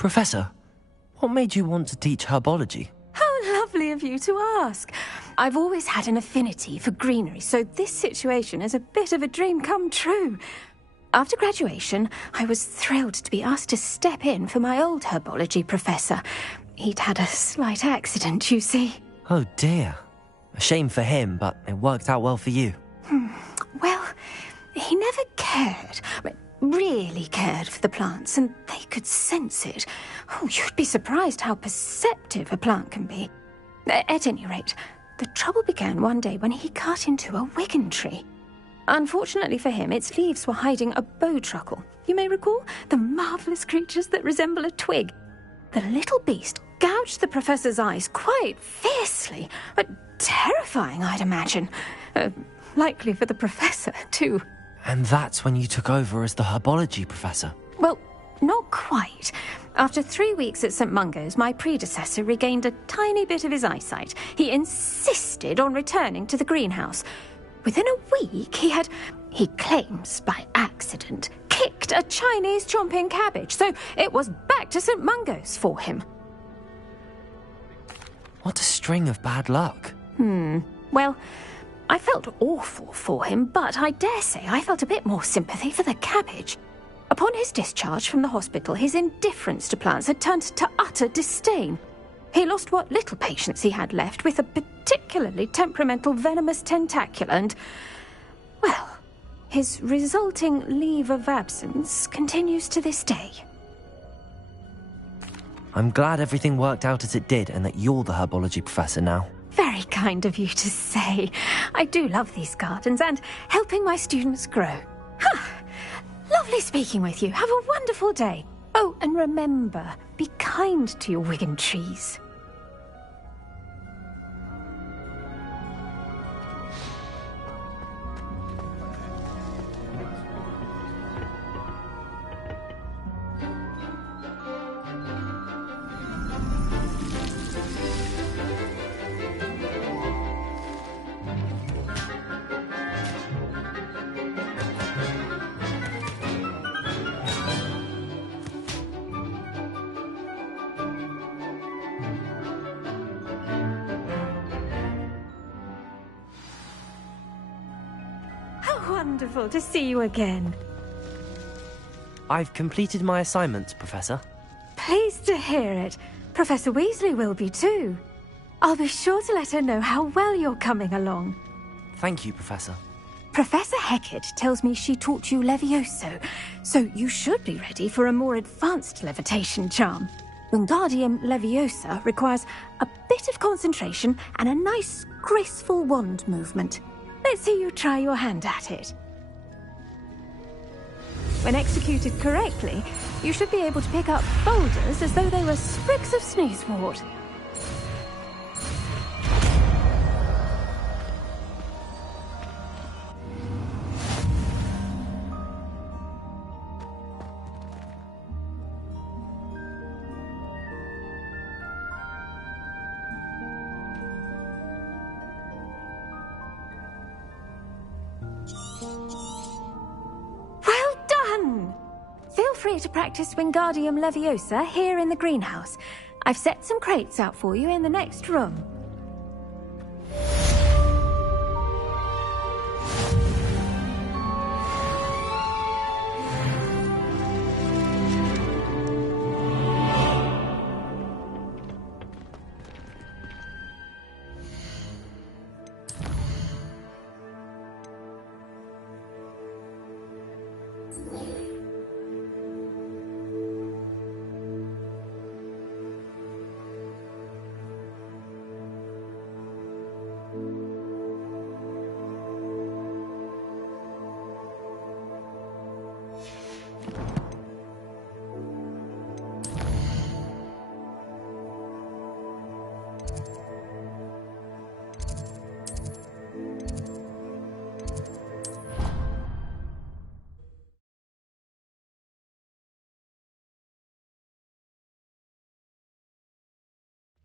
Professor, what made you want to teach herbology? How lovely of you to ask. I've always had an affinity for greenery, so this situation is a bit of a dream come true. After graduation, I was thrilled to be asked to step in for my old herbology professor. He'd had a slight accident, you see. Oh dear. A shame for him, but it worked out well for you. Well, he never cared, really cared for the plants, and they could sense it. Oh, you'd be surprised how perceptive a plant can be. At any rate, the trouble began one day when he cut into a wigan tree. Unfortunately for him, its leaves were hiding a bowtruckle. You may recall the marvellous creatures that resemble a twig. The little beast gouged the professor's eyes quite fiercely, but terrifying, I'd imagine. Likely for the professor, too. And that's when you took over as the herbology professor? Well, not quite. After 3 weeks at St. Mungo's, my predecessor regained a tiny bit of his eyesight. He insisted on returning to the greenhouse. Within a week, he claims by accident, kicked a Chinese chomping cabbage, so it was back to St. Mungo's for him. What a string of bad luck. Well, I felt awful for him, but I dare say I felt a bit more sympathy for the cabbage. Upon his discharge from the hospital, his indifference to plants had turned to utter disdain. He lost what little patience he had left with a particularly temperamental venomous tentacula and, well, his resulting leave of absence continues to this day. I'm glad everything worked out as it did and that you're the herbology professor now. Very kind of you to say. I do love these gardens and helping my students grow. Lovely speaking with you. Have a wonderful day. Oh, and remember, be kind to your wigan trees. Wonderful to see you again. I've completed my assignments, Professor. Pleased to hear it. Professor Weasley will be too. I'll be sure to let her know how well you're coming along. Thank you, Professor. Professor Hecat tells me she taught you Levioso, so you should be ready for a more advanced levitation charm. Wingardium Leviosa requires a bit of concentration and a nice, graceful wand movement. Let's see you try your hand at it. When executed correctly, you should be able to pick up boulders as though they were sprigs of sneezewort. Feel free to practice Wingardium Leviosa here in the greenhouse. I've set some crates out for you in the next room.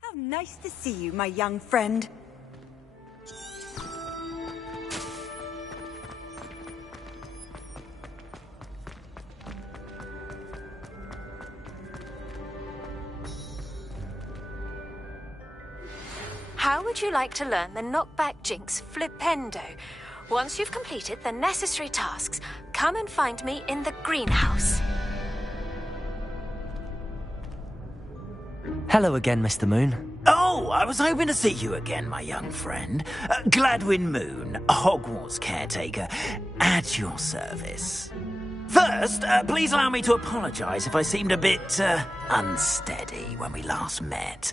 How nice to see you, my young friend. how would you like to learn the knockback jinx flipendo? Once you've completed the necessary tasks, come and find me in the greenhouse. Hello again, Mr. Moon. Oh, I was hoping to see you again, my young friend. Gladwin Moon, Hogwarts caretaker, at your service. First, please allow me to apologise if I seemed a bit, unsteady when we last met.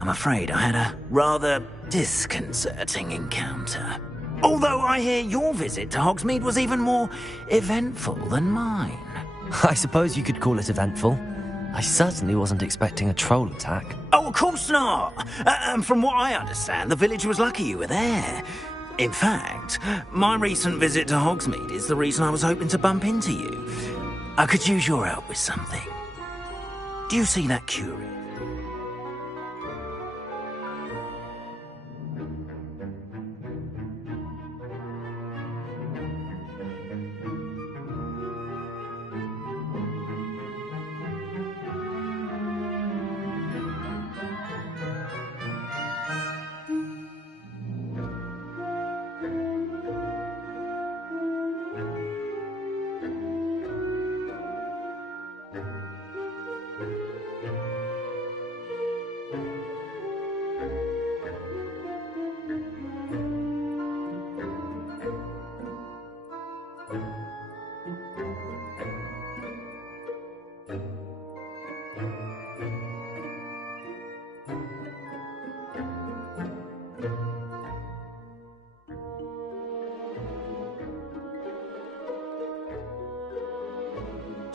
I'm afraid I had a rather disconcerting encounter. Although I hear your visit to Hogsmeade was even more eventful than mine. I suppose you could call it eventful. I certainly wasn't expecting a troll attack. Oh, of course not. From what I understand, the village was lucky you were there. In fact, my recent visit to Hogsmeade is the reason I was hoping to bump into you. I could use your help with something. Do you see that curie?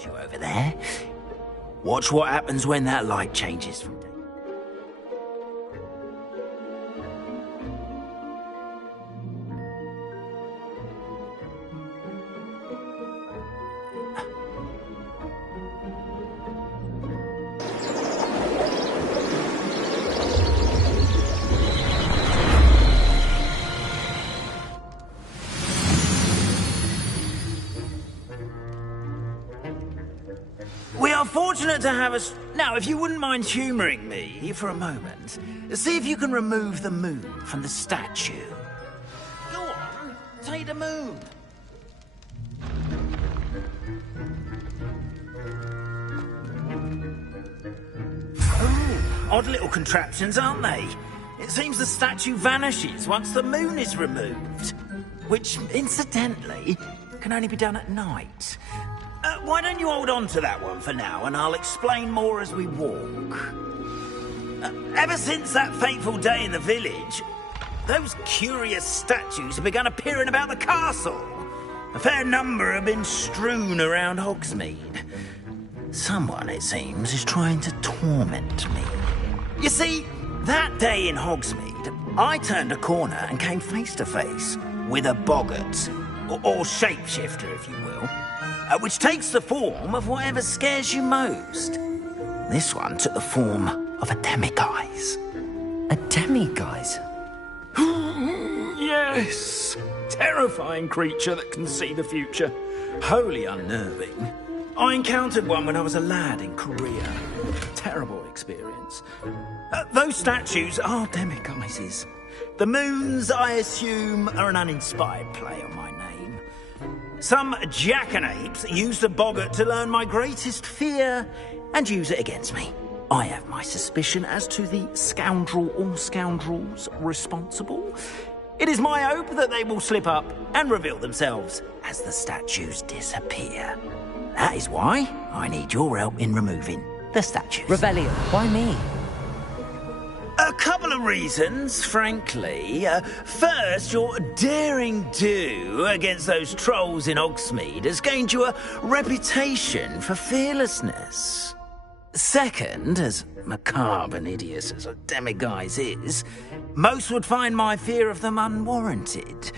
You over there? Watch what happens when that light changes from day. We are fortunate to have us. Now, if you wouldn't mind humouring me for a moment, see if you can remove the moon from the statue. Go on, take the moon. Oh, odd little contraptions, aren't they? It seems the statue vanishes once the moon is removed, which, incidentally, can only be done at night. Why don't you hold on to that one for now, and I'll explain more as we walk. Ever since that fateful day in the village, those curious statues have begun appearing about the castle. A fair number have been strewn around Hogsmeade. Someone, it seems, is trying to torment me. You see, that day in Hogsmeade, I turned a corner and came face to face with a boggart, or shapeshifter, if you will. Which takes the form of whatever scares you most. This one took the form of a demiguise. A demiguise? Yes. Terrifying creature that can see the future. Wholly unnerving. I encountered one when I was a lad in Korea. Terrible experience. Those statues are demiguises. The moons, I assume, are an uninspired play on my name. Some jackanapes used the boggart to learn my greatest fear and use it against me. I have my suspicion as to the scoundrel or scoundrels responsible. It is my hope that they will slip up and reveal themselves as the statues disappear. That is why I need your help in removing the statues. Rebellion, why me? A couple of reasons, frankly. First, your daring do against those trolls in Hogsmeade has gained you a reputation for fearlessness. Second, as macabre and hideous as a demiguise is, most would find my fear of them unwarranted.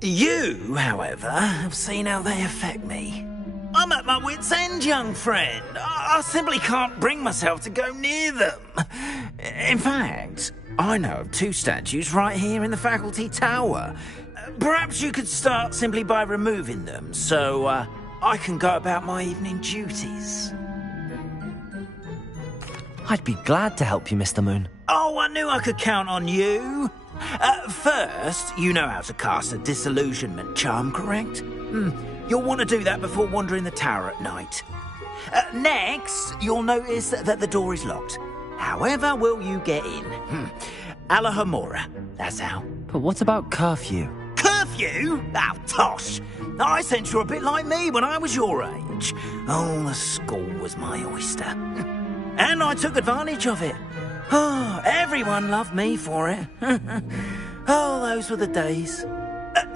You, however, have seen how they affect me. I'm at my wit's end, young friend. I simply can't bring myself to go near them. In fact, I know of two statues right here in the faculty tower. Perhaps you could start simply by removing them, so I can go about my evening duties. I'd be glad to help you, Mr. Moon. Oh, I knew I could count on you. First, you know how to cast a disillusionment charm, correct? You'll want to do that before wandering the tower at night. Next, you'll notice that the door is locked. However will you get in? Alahomora, that's how. But what about curfew? Curfew? Oh, tosh. I sense you're a bit like me when I was your age. Oh, the school was my oyster. And I took advantage of it. Oh, everyone loved me for it. Oh, those were the days.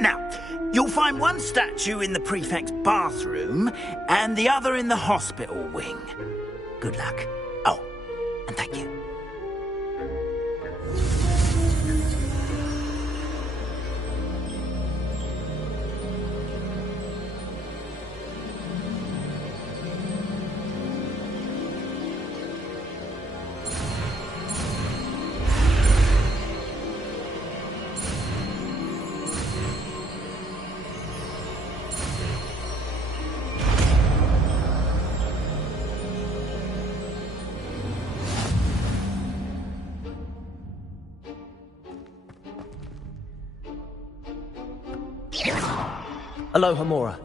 Now, you'll find one statue in the prefect's bathroom and the other in the hospital wing. Good luck. Oh, and thank you. Alohomora.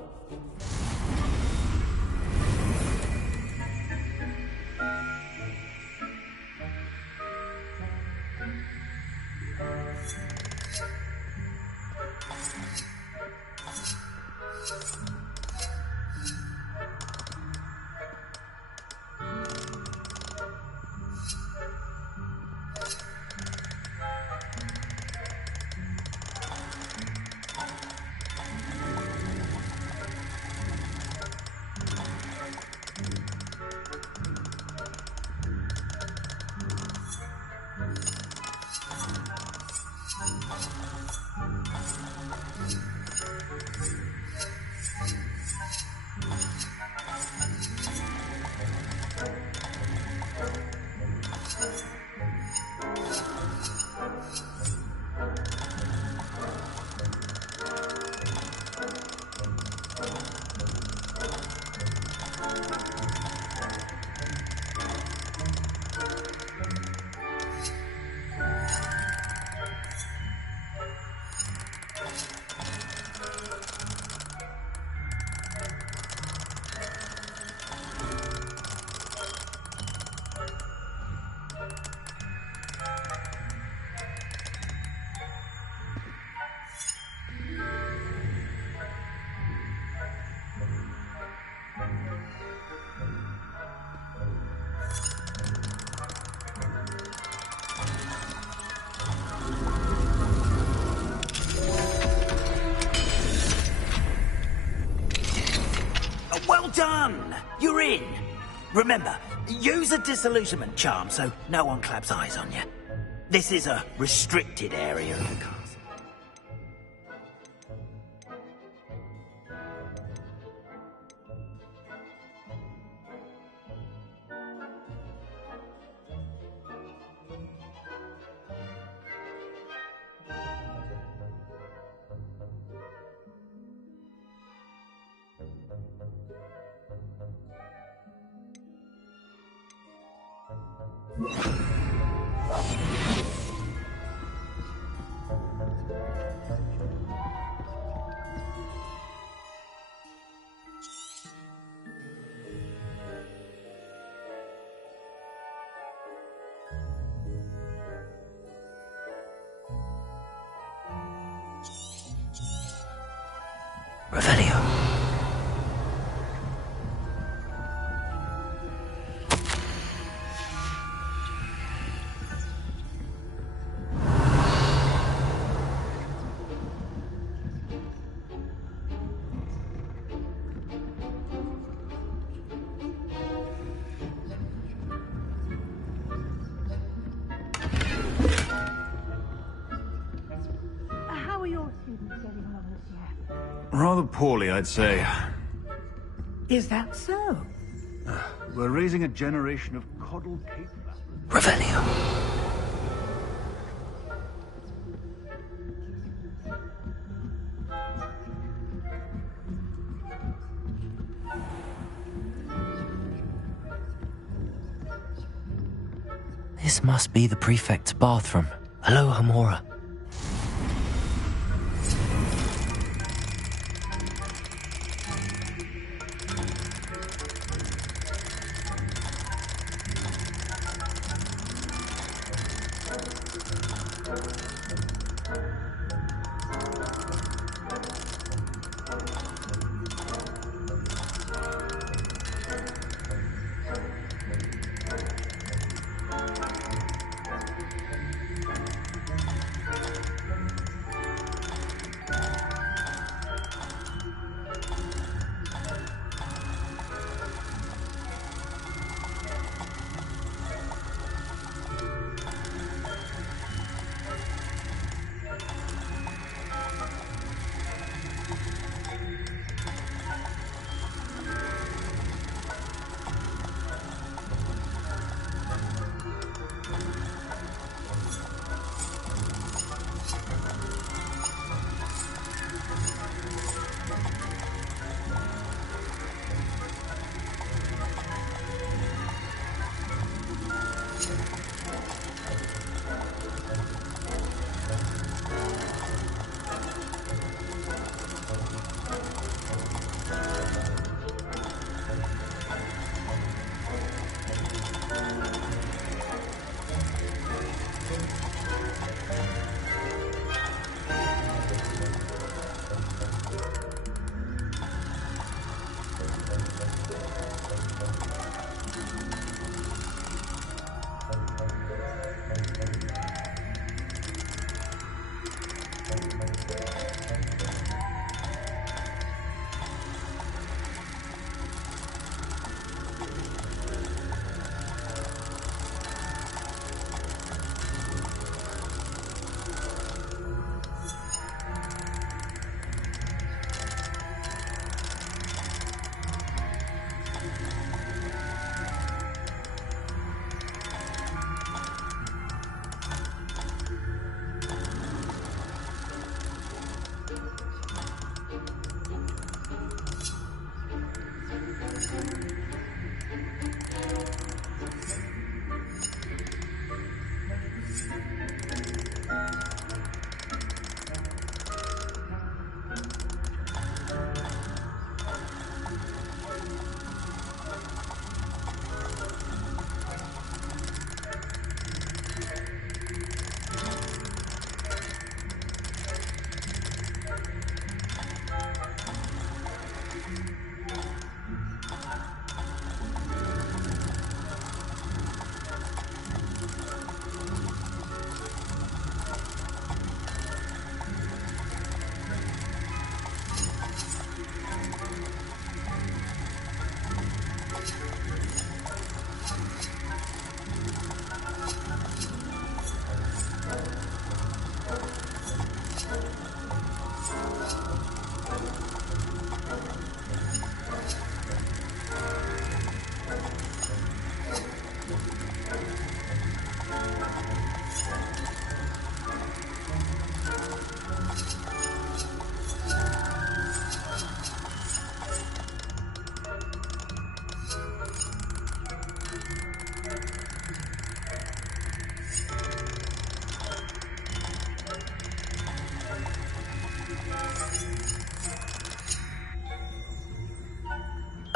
Well done! You're in. Remember, use a disillusionment charm so no one claps eyes on you. This is a restricted area of the castle. Revelio. How are your students getting on this year? Rather poorly, I'd say. Is that so? We're raising a generation of coddled cake batters. Revelio. This must be the prefect's bathroom. Hello, Hamora.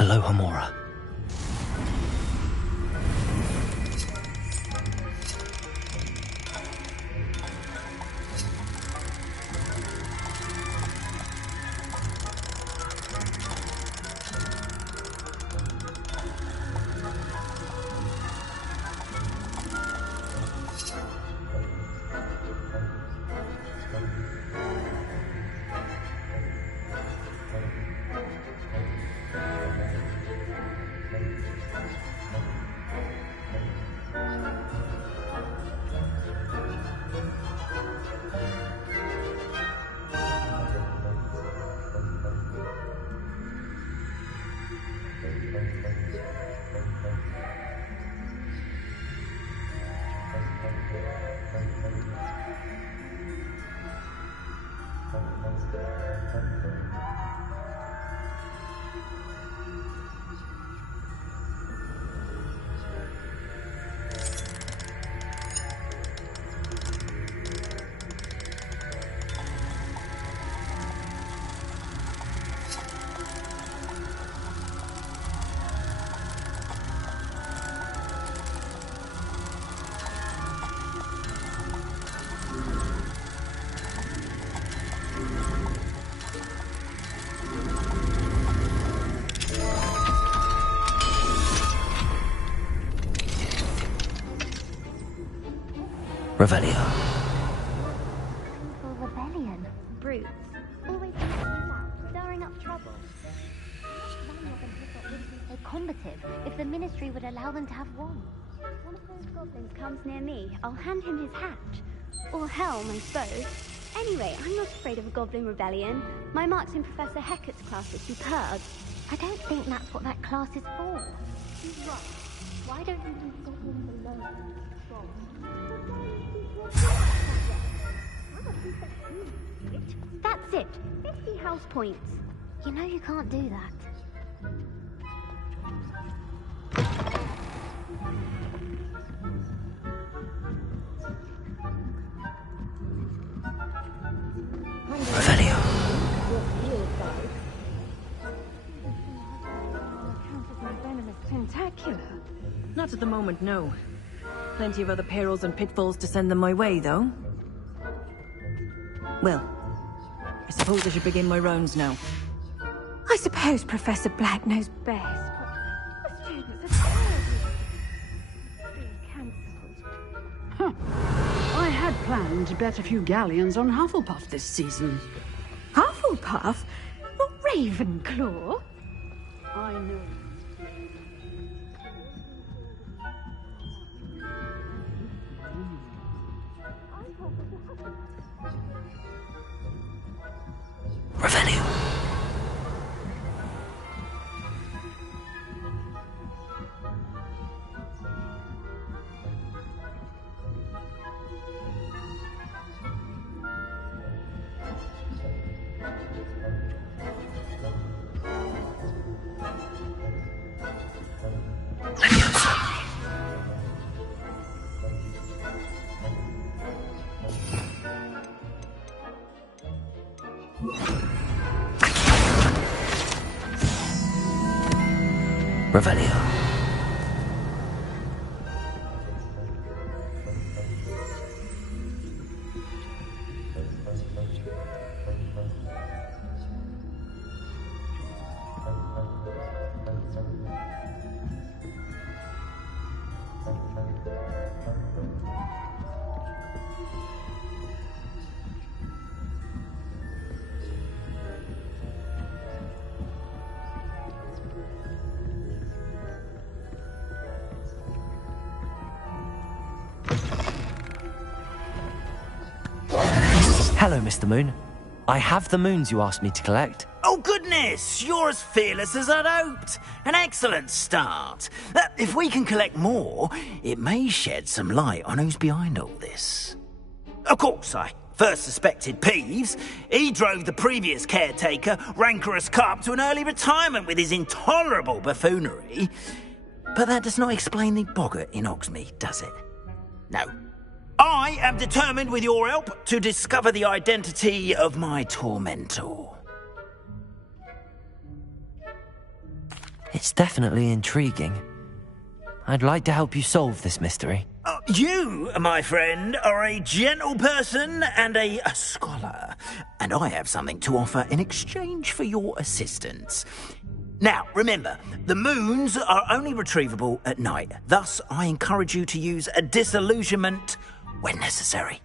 Alohomora. Revelio. For rebellion. Brutes. Always stirring up trouble. None of them thought would be so combative if the Ministry would allow them to have one. One of those goblins comes near me, I'll hand him his hat. Or helm, I suppose. Anyway, I'm not afraid of a goblin rebellion. My marks in Professor Hecat's class are superb. I don't think that's what that class is for. He's right. Why don't you leave goblins alone? That's it. 50 house points. You know you can't do that. Revelio. Tentacular. Not at the moment, no. Plenty of other perils and pitfalls to send them my way, though. Well, I suppose I should begin my rounds now. I suppose Professor Black knows best, but the students are terribly being cancelled. I had planned to bet a few galleons on Hufflepuff this season. Hufflepuff? Not Ravenclaw? I know. Revelio. Revelio. Hello, Mr. Moon. I have the moons you asked me to collect. Oh, goodness! You're as fearless as I'd hoped. An excellent start. If we can collect more, it may shed some light on who's behind all this. Of course, I first suspected Peeves. He drove the previous caretaker, Rancorous Carp, to an early retirement with his intolerable buffoonery. But that does not explain the boggart in Hogsmeade, does it? No. I am determined, with your help, to discover the identity of my tormentor. It's definitely intriguing. I'd like to help you solve this mystery. You, my friend, are a gentle person and a scholar, and I have something to offer in exchange for your assistance. Now, remember, the moons are only retrievable at night. Thus, I encourage you to use a disillusionment when necessary.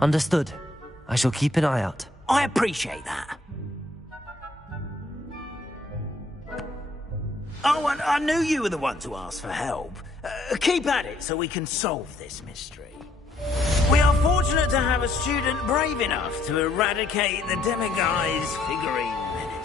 Understood. I shall keep an eye out. I appreciate that. Oh, and I knew you were the one to ask for help. Keep at it so we can solve this mystery. We are fortunate to have a student brave enough to eradicate the demiguise figurine menace.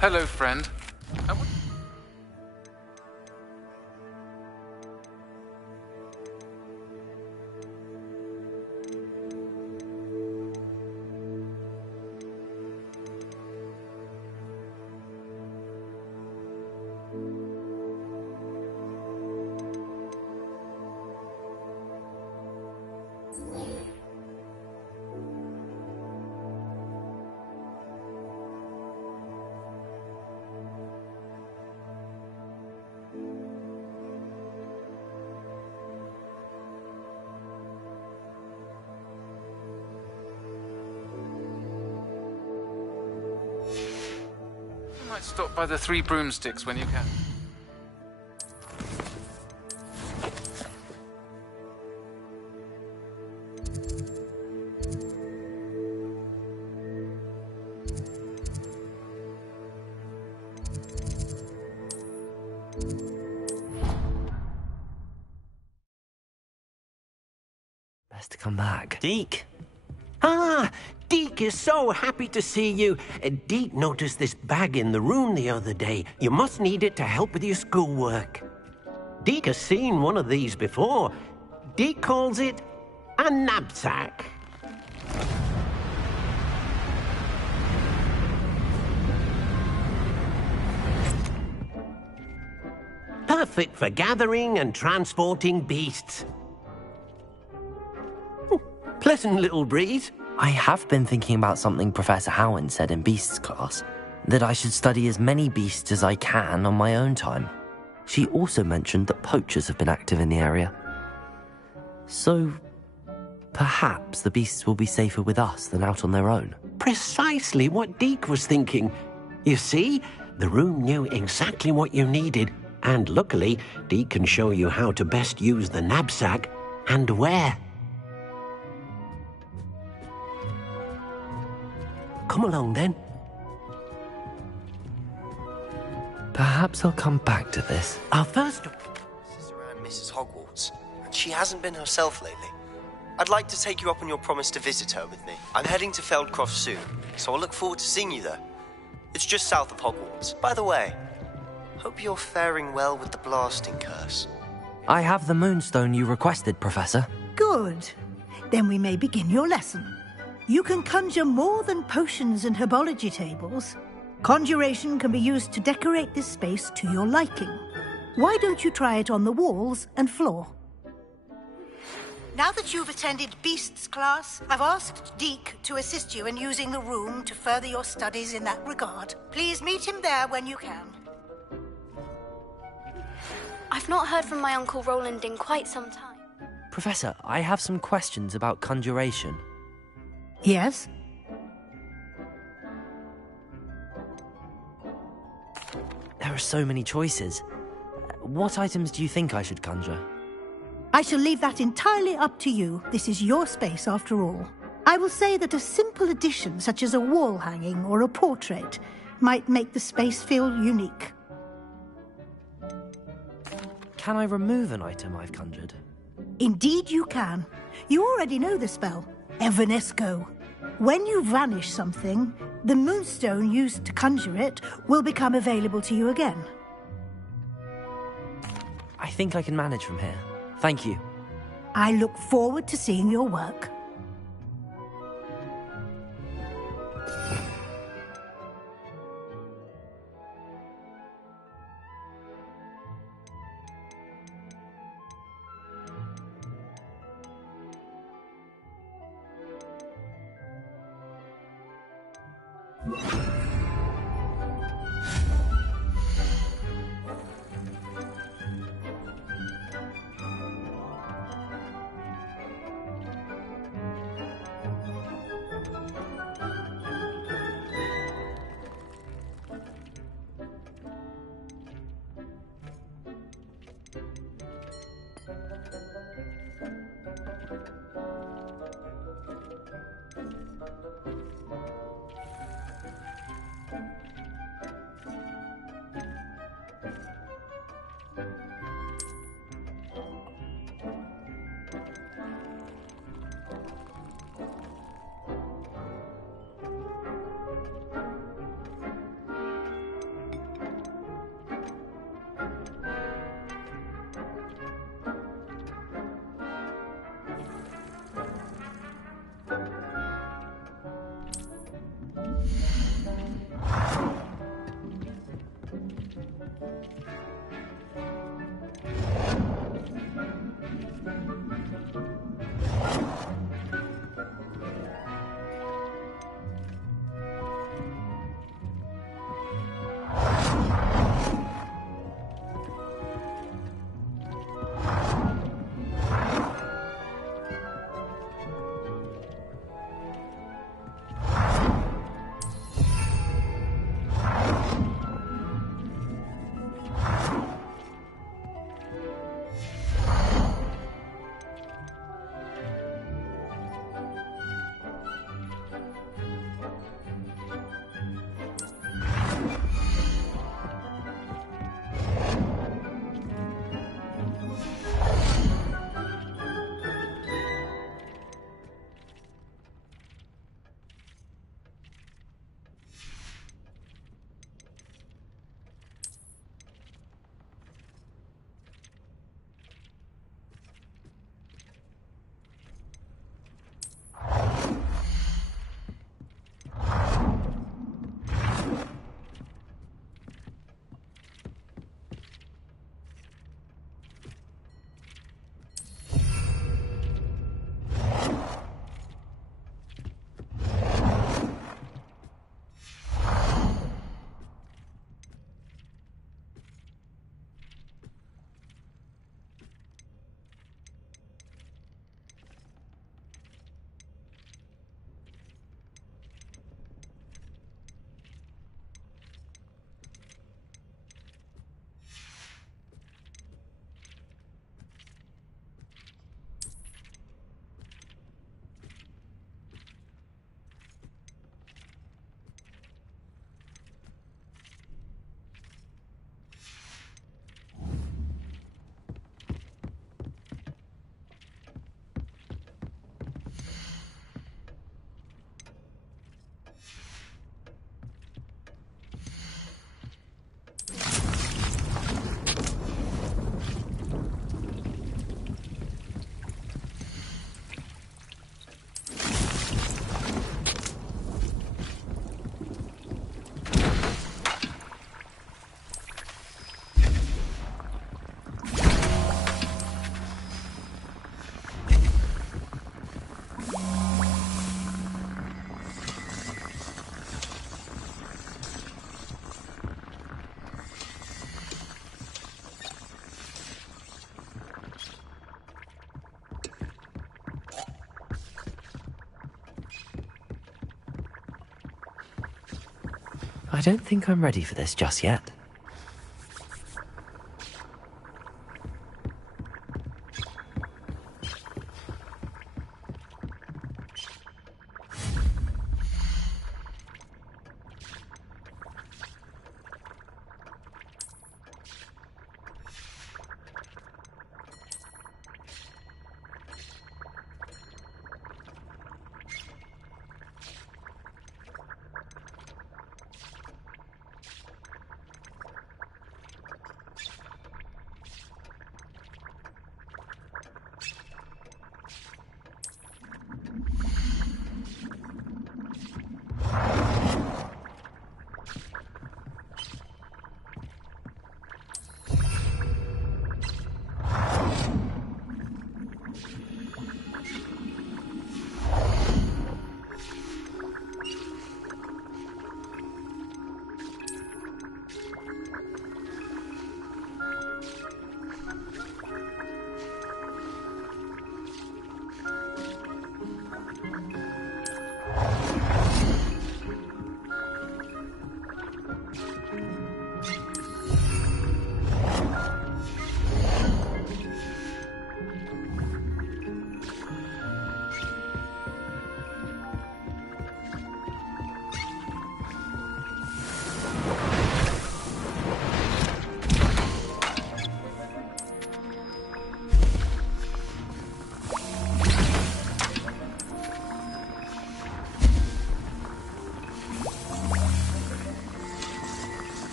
Hello, friend. You might stop by the Three Broomsticks when you can. Best to come back. Deke? Ah, Deke is so happy to see you. Deke noticed this bag in the room the other day. You must need it to help with your schoolwork. Deke has seen one of these before. Deke calls it a knapsack. Perfect for gathering and transporting beasts. Pleasant little breeze. I have been thinking about something Professor Howard said in Beasts class, that I should study as many beasts as I can on my own time. She also mentioned that poachers have been active in the area. So, perhaps the beasts will be safer with us than out on their own. Precisely what Deke was thinking. You see, the room knew exactly what you needed, and luckily, Deke can show you how to best use the knapsack and where. Come along, then. Perhaps I'll come back to this. Our first... This is around Mrs. Hogwarts, and she hasn't been herself lately. I'd like to take you up on your promise to visit her with me. I'm heading to Feldcroft soon, so I'll look forward to seeing you there. It's just south of Hogwarts. By the way, hope you're faring well with the blasting curse. I have the moonstone you requested, Professor. Good. Then we may begin your lesson. You can conjure more than potions and herbology tables. Conjuration can be used to decorate this space to your liking. Why don't you try it on the walls and floor? Now that you've attended Beasts class, I've asked Deke to assist you in using the room to further your studies in that regard. Please meet him there when you can. I've not heard from my Uncle Roland in quite some time. Professor, I have some questions about conjuration. Yes? There are so many choices. What items do you think I should conjure? I shall leave that entirely up to you. This is your space, after all. I will say that a simple addition, such as a wall hanging or a portrait, might make the space feel unique. Can I remove an item I've conjured? Indeed you can. You already know the spell, Evanesco. When you vanish something, the moonstone used to conjure it will become available to you again. I think I can manage from here. Thank you. I look forward to seeing your work. I don't think I'm ready for this just yet.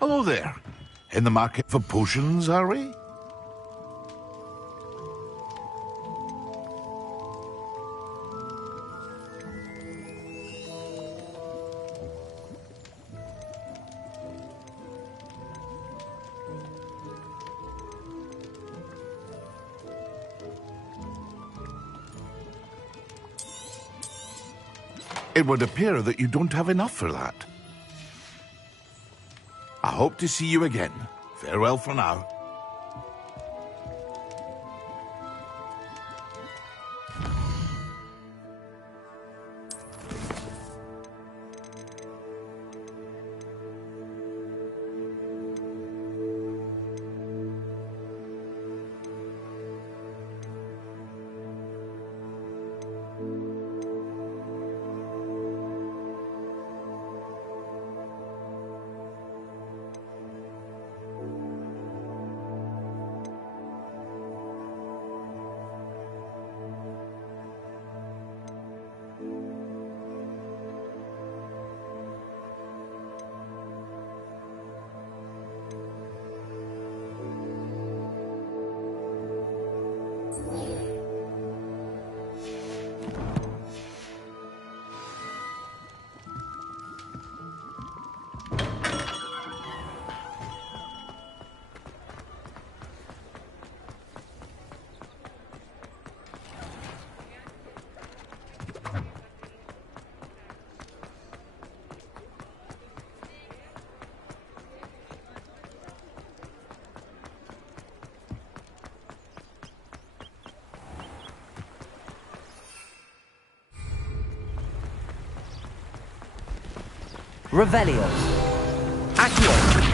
Hello there. In the market for potions, are we? It would appear that you don't have enough for that. I hope to see you again. Farewell for now. Revelio. Accio.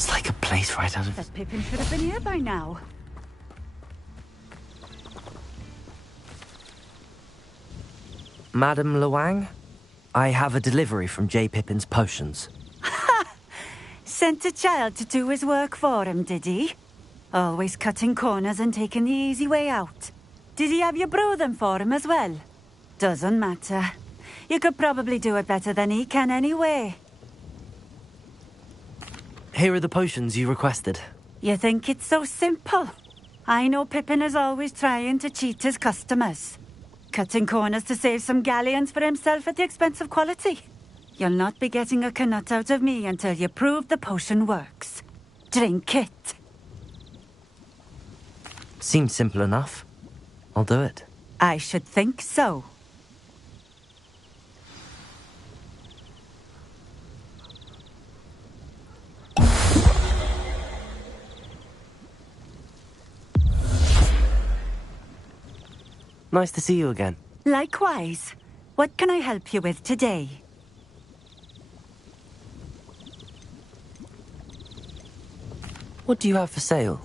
It's like a place right out of... That Pippin should have been here by now. Madame Luang? I have a delivery from J. Pippin's potions. Sent a child to do his work for him, did he? Always cutting corners and taking the easy way out. Did he have you brew them for him as well? Doesn't matter. You could probably do it better than he can anyway. Here are the potions you requested. You think it's so simple? I know Pippin is always trying to cheat his customers. Cutting corners to save some galleons for himself at the expense of quality. You'll not be getting a canut out of me until you prove the potion works. Drink it. Seems simple enough. I'll do it. I should think so. Nice to see you again. Likewise. What can I help you with today? What do you have for sale?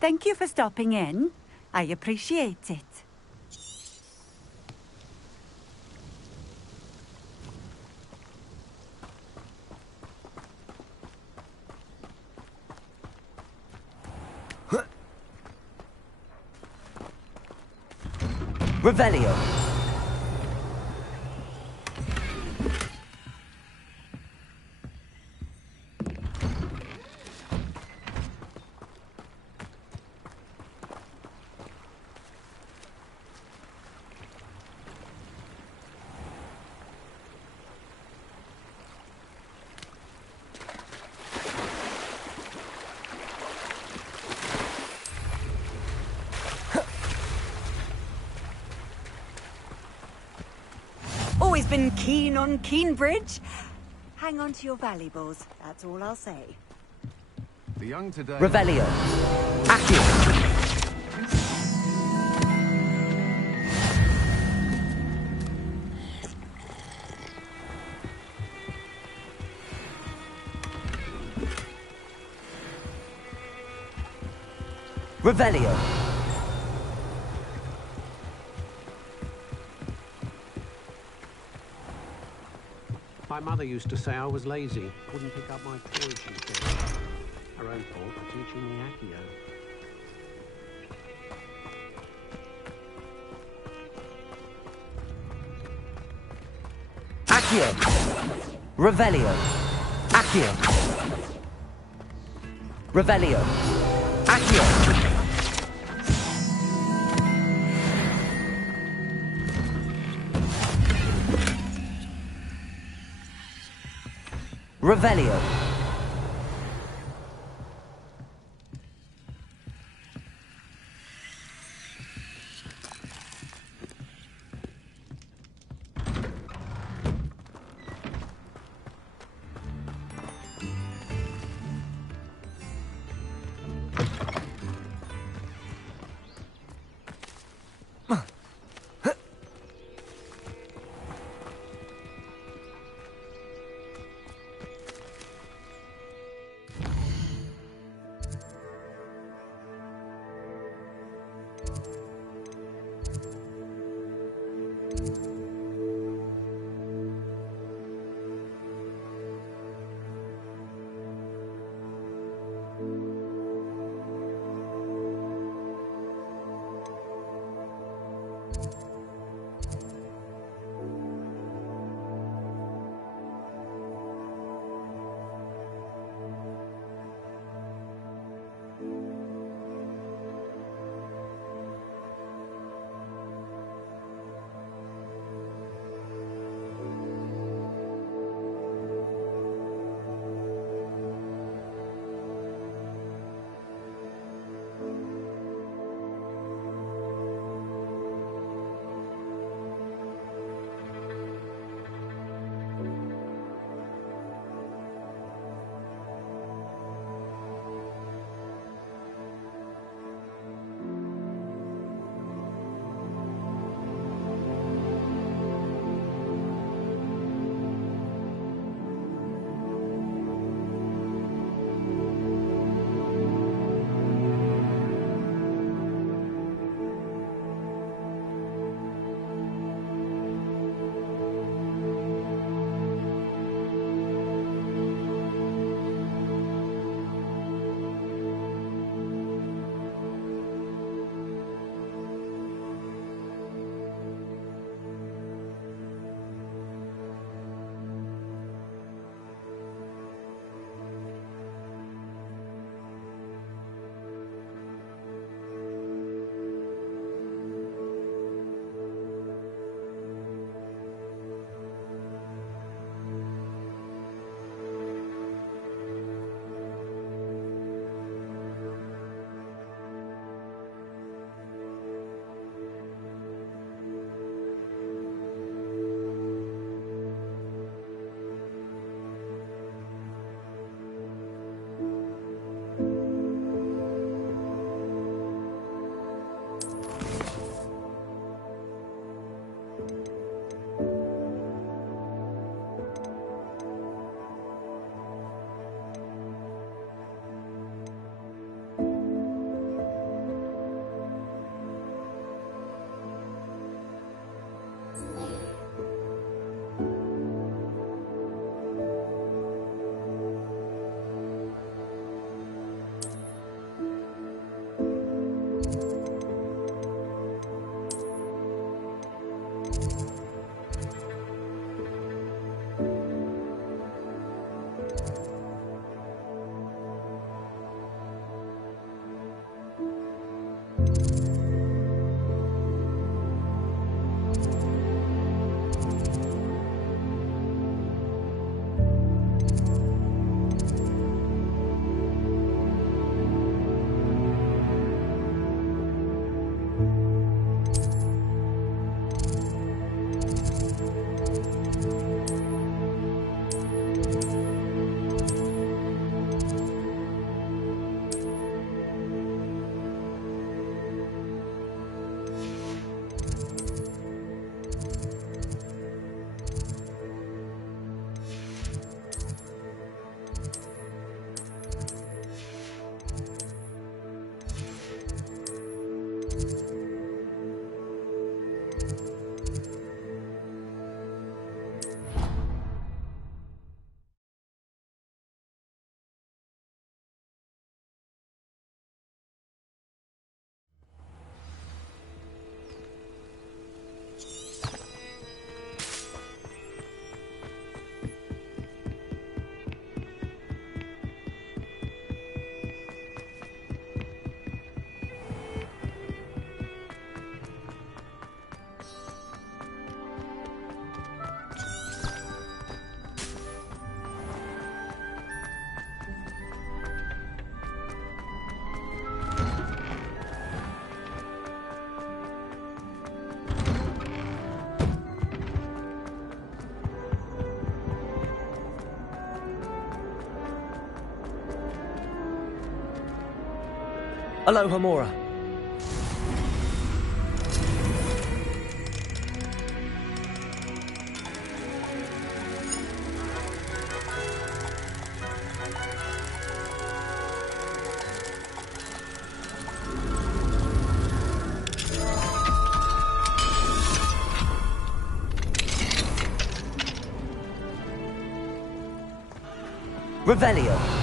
Thank you for stopping in. I appreciate it. Revelio. always been keen on Keenbridge. Hang on to your valuables, that's all I'll say. The young today... Revelio. Accio. Revelio. My mother used to say I was lazy. Wouldn't pick up my toys, she said. Her own fault for teaching me Accio. Accio. Revelio. Accio. Revelio. Accio. Revelio. Aloha Mora. Revelio.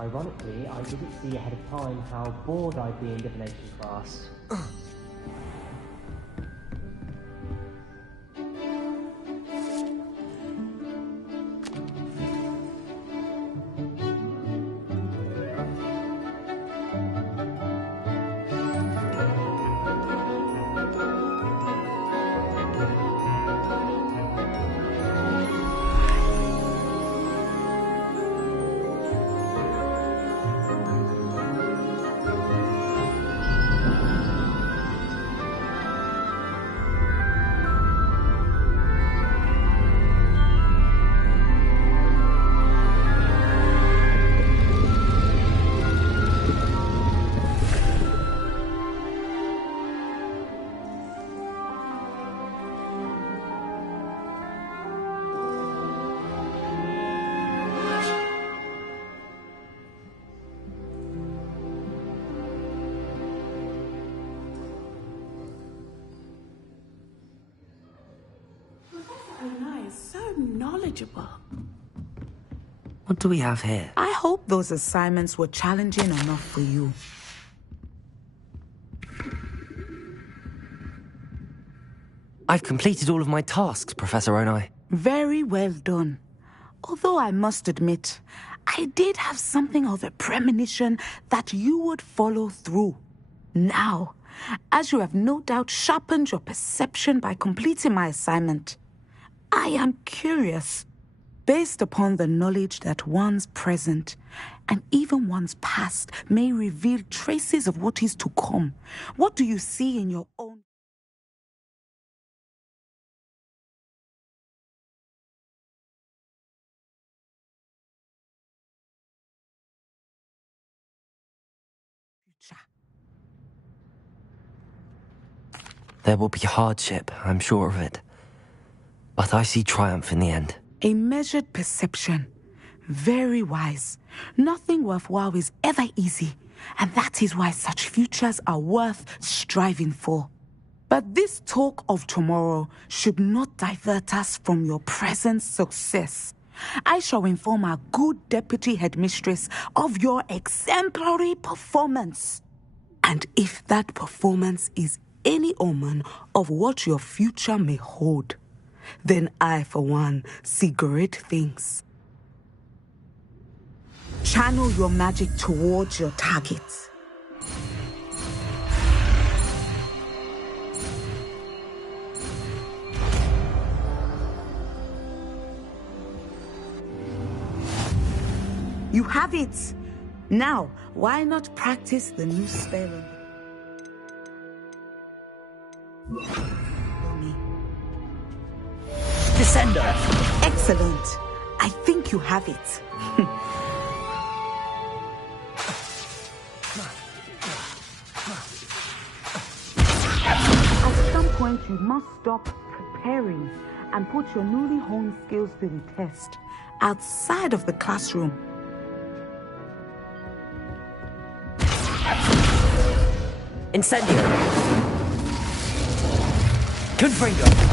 Ironically, I didn't see ahead of time how bored I'd be in divination class. So knowledgeable. What do we have here? I hope those assignments were challenging enough for you. I've completed all of my tasks, Professor Onai. Very well done. Although I must admit, I did have something of a premonition that you would follow through. Now, as you have no doubt sharpened your perception by completing my assignment, I am curious, based upon the knowledge that one's present and even one's past may reveal traces of what is to come. What do you see in your own future? There will be hardship, I'm sure of it. But I see triumph in the end. A measured perception. Very wise. Nothing worthwhile is ever easy, and that is why such futures are worth striving for. But this talk of tomorrow should not divert us from your present success. I shall inform our good deputy headmistress of your exemplary performance. And if that performance is any omen of what your future may hold, then I, for one, see great things. Channel your magic towards your targets. You have it! Now, why not practice the new spell? Descender! Excellent. I think you have it. At some point, you must stop preparing and put your newly honed skills to the test outside of the classroom. Incendio! Confringo!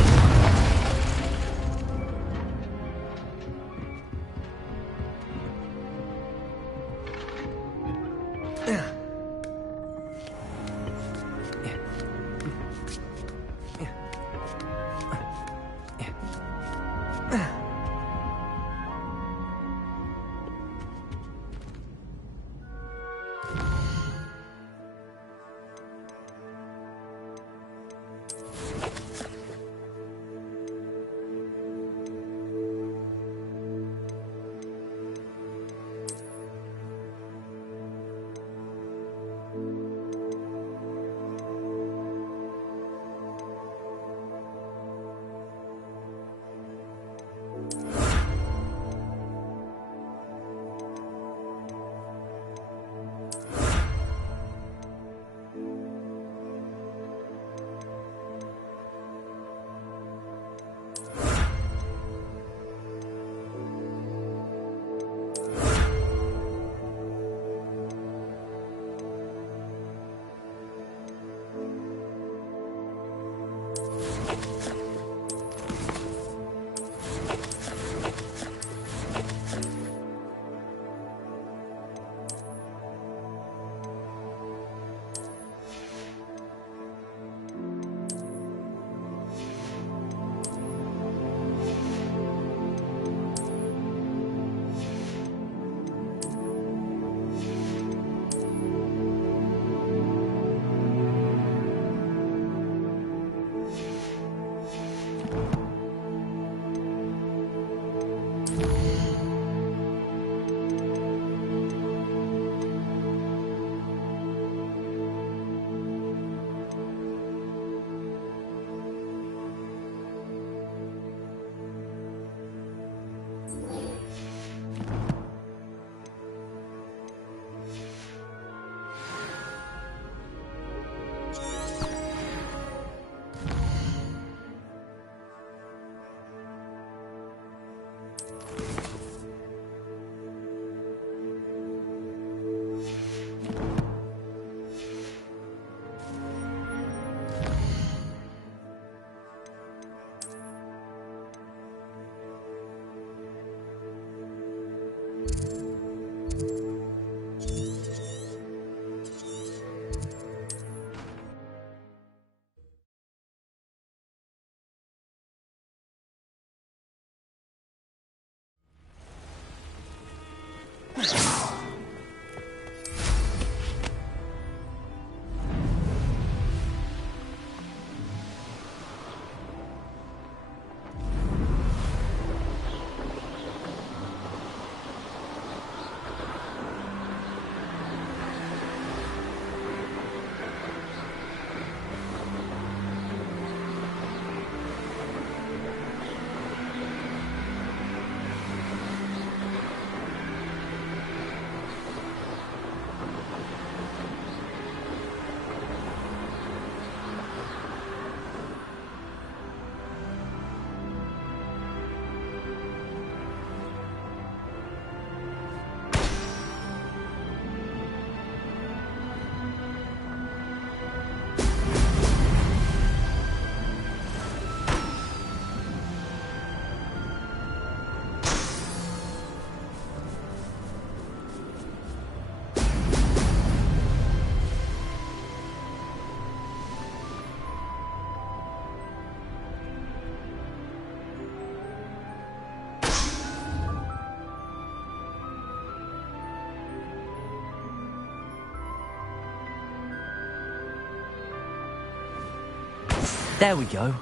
There we go.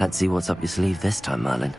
Let's see what's up your sleeve this time, Merlin.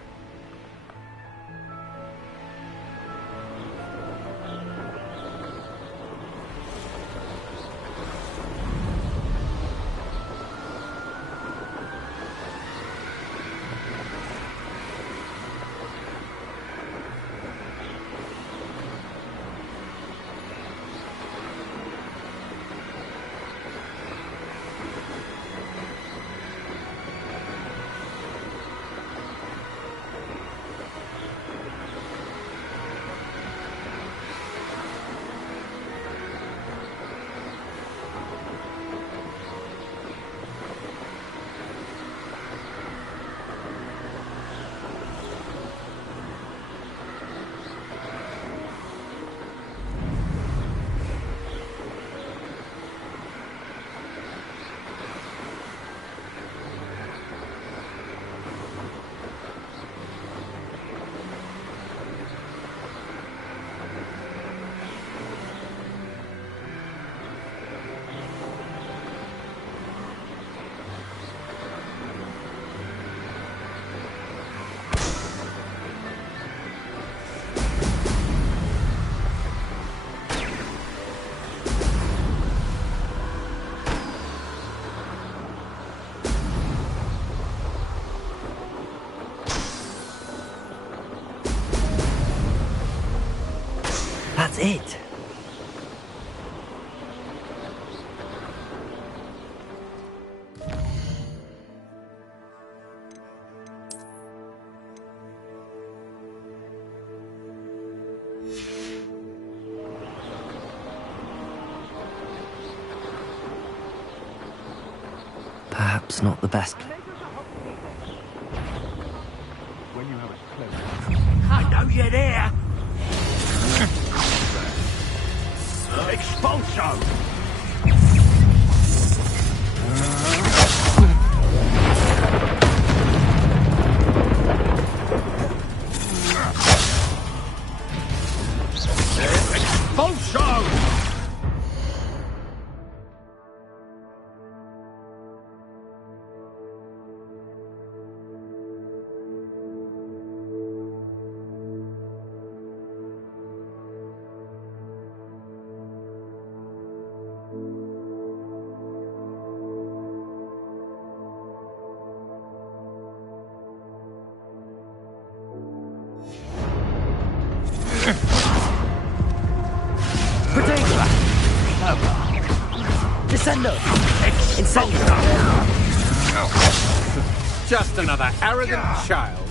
That's it. Perhaps not the best. I know you're there. Expulso! Expulso! Descendo! Incendio! Just another arrogant child.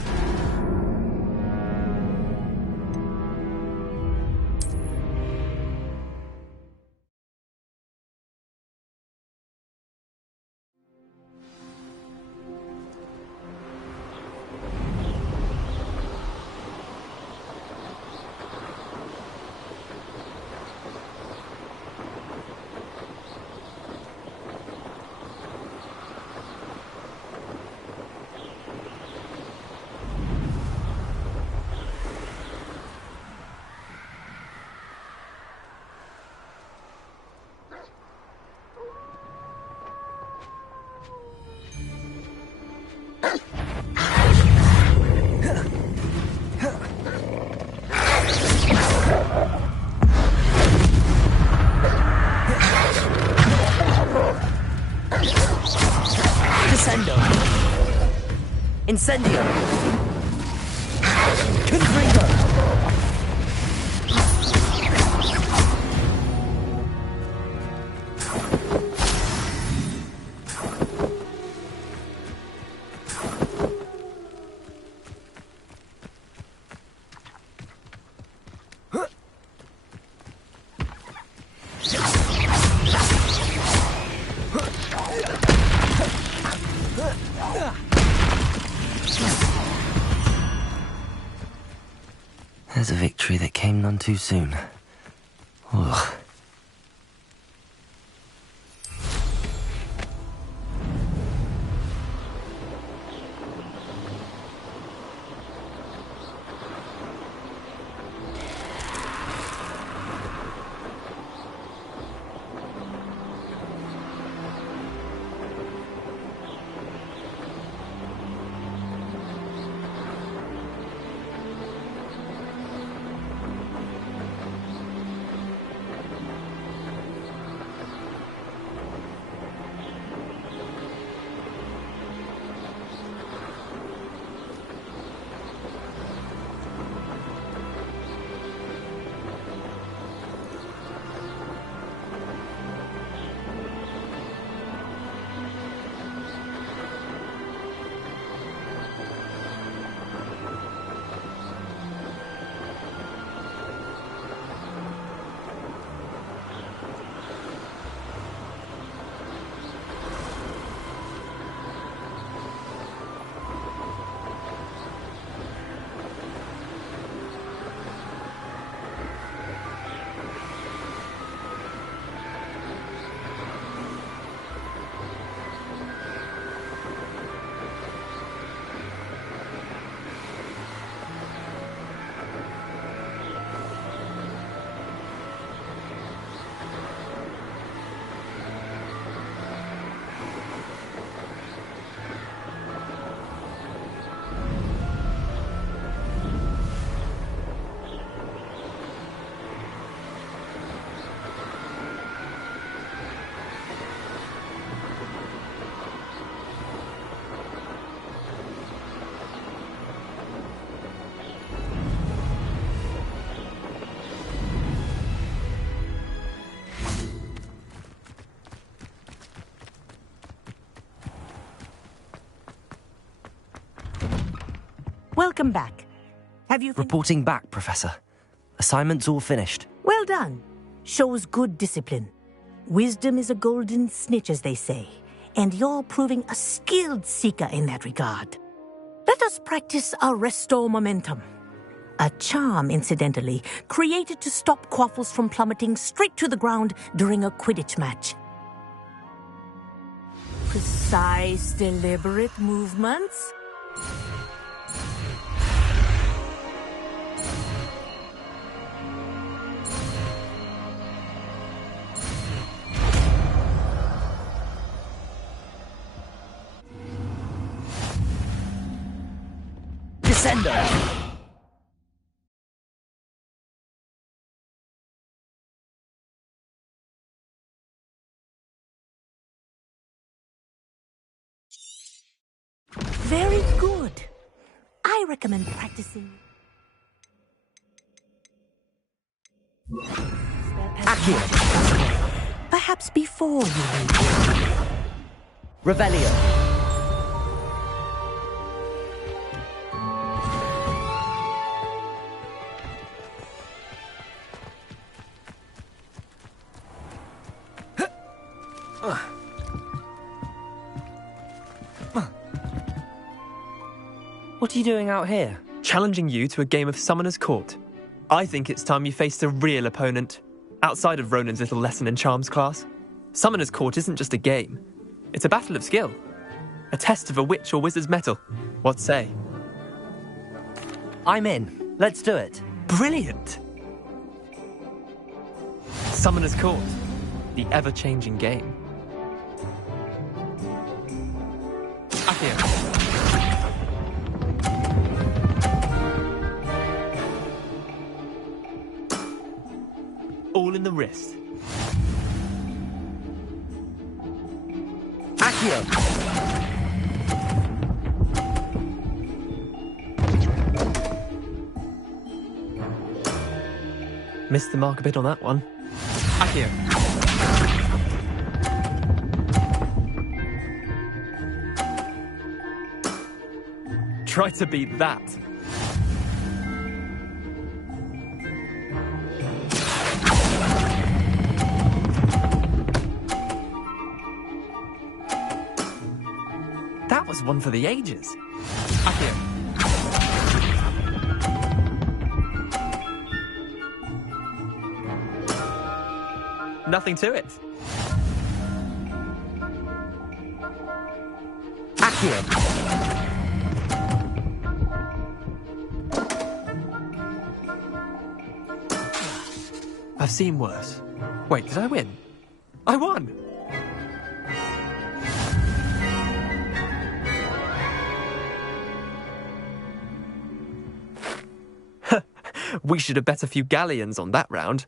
Incendio! Confringo! There's a victory that came none too soon. Ugh. Welcome back. Have you... Reporting back, Professor. Assignment's all finished. Well done. Shows good discipline. Wisdom is a golden snitch, as they say, and you're proving a skilled seeker in that regard. Let us practice our restore momentum. A charm, incidentally, created to stop quaffles from plummeting straight to the ground during a Quidditch match. Precise, deliberate movements. Descender! Very good. I recommend practicing. Accio! Perhaps before you leave. Revelio! What are you doing out here? Challenging you to a game of Summoner's Court. I think it's time you faced a real opponent, outside of Ronan's little lesson in charms class. Summoner's Court isn't just a game. It's a battle of skill. A test of a witch or wizard's mettle. What say? I'm in. Let's do it. Brilliant! Summoner's Court. The ever-changing game. Accio. All in the wrist. Accio! Missed the mark a bit on that one. Accio. Try to beat that. That was one for the ages. Accio. Nothing to it. Accio. I've seen worse. Wait, did I win? I won! We should have bet a few galleons on that round.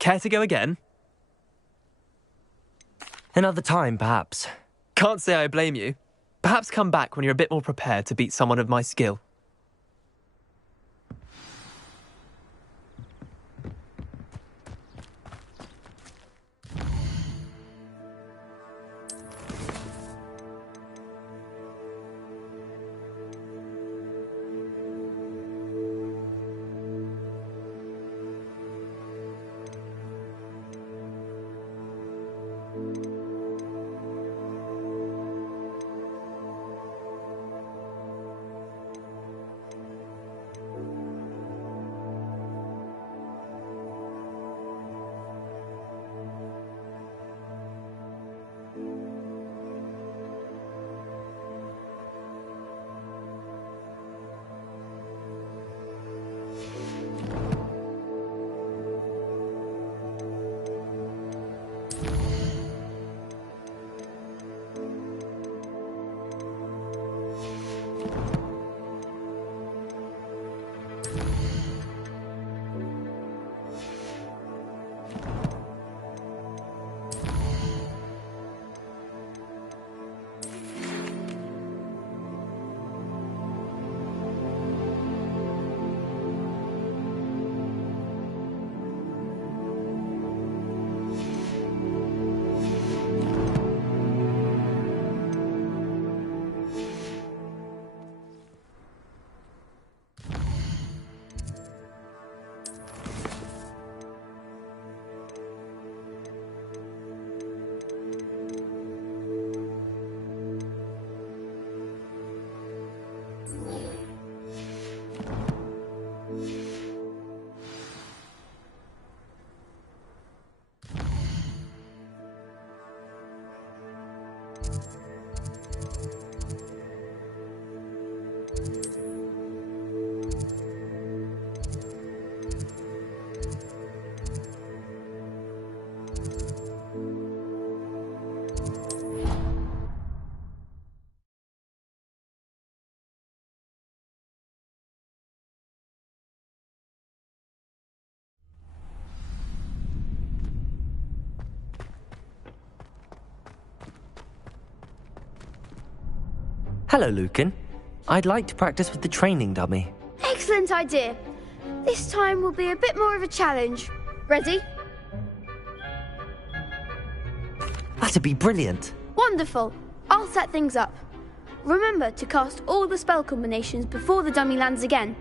Care to go again? Another time, perhaps. Can't say I blame you. Perhaps come back when you're a bit more prepared to beat someone of my skill. Hello, Lucan. I'd like to practice with the training dummy. Excellent idea. This time will be a bit more of a challenge. Ready? That'd be brilliant. Wonderful. I'll set things up. Remember to cast all the spell combinations before the dummy lands again.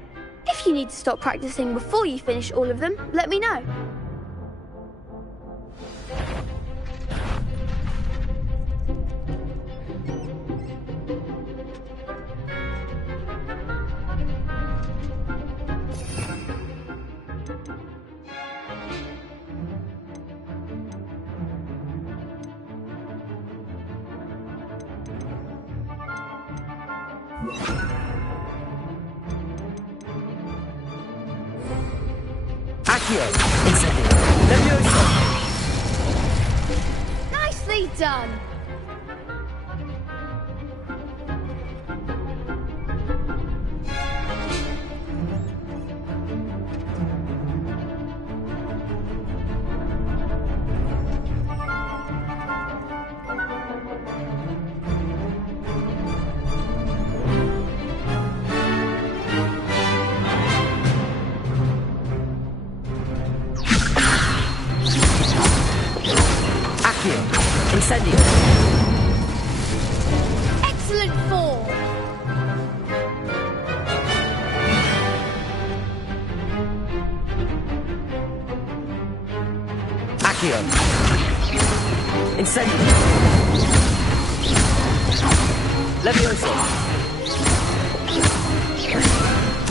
If you need to stop practicing before you finish all of them, let me know. Accio! Incendio! Levioso! Nicely done! Incendio! Excellent form! Accio! Incendio! Levioso!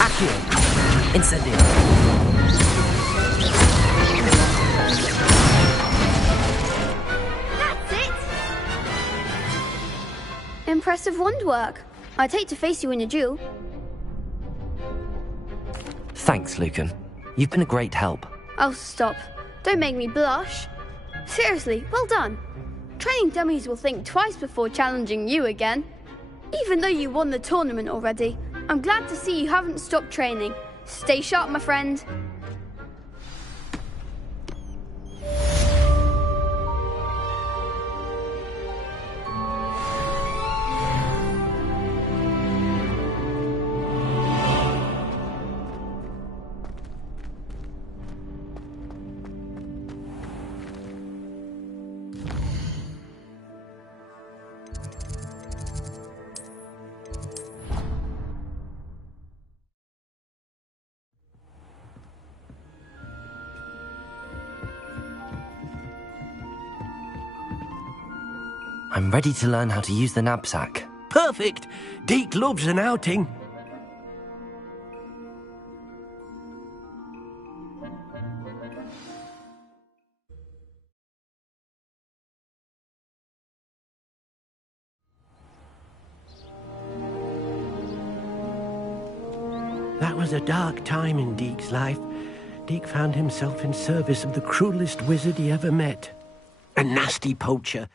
Accio! Incendio! Impressive wand work. I'd hate to face you in a duel. Thanks, Lucan. You've been a great help. Oh, stop. Don't make me blush. Seriously, well done. Training dummies will think twice before challenging you again. Even though you won the tournament already, I'm glad to see you haven't stopped training. Stay sharp, my friend. I'm ready to learn how to use the knapsack. Perfect! Deke loves an outing. That was a dark time in Deke's life. Deke found himself in service of the cruelest wizard he ever met. A nasty poacher.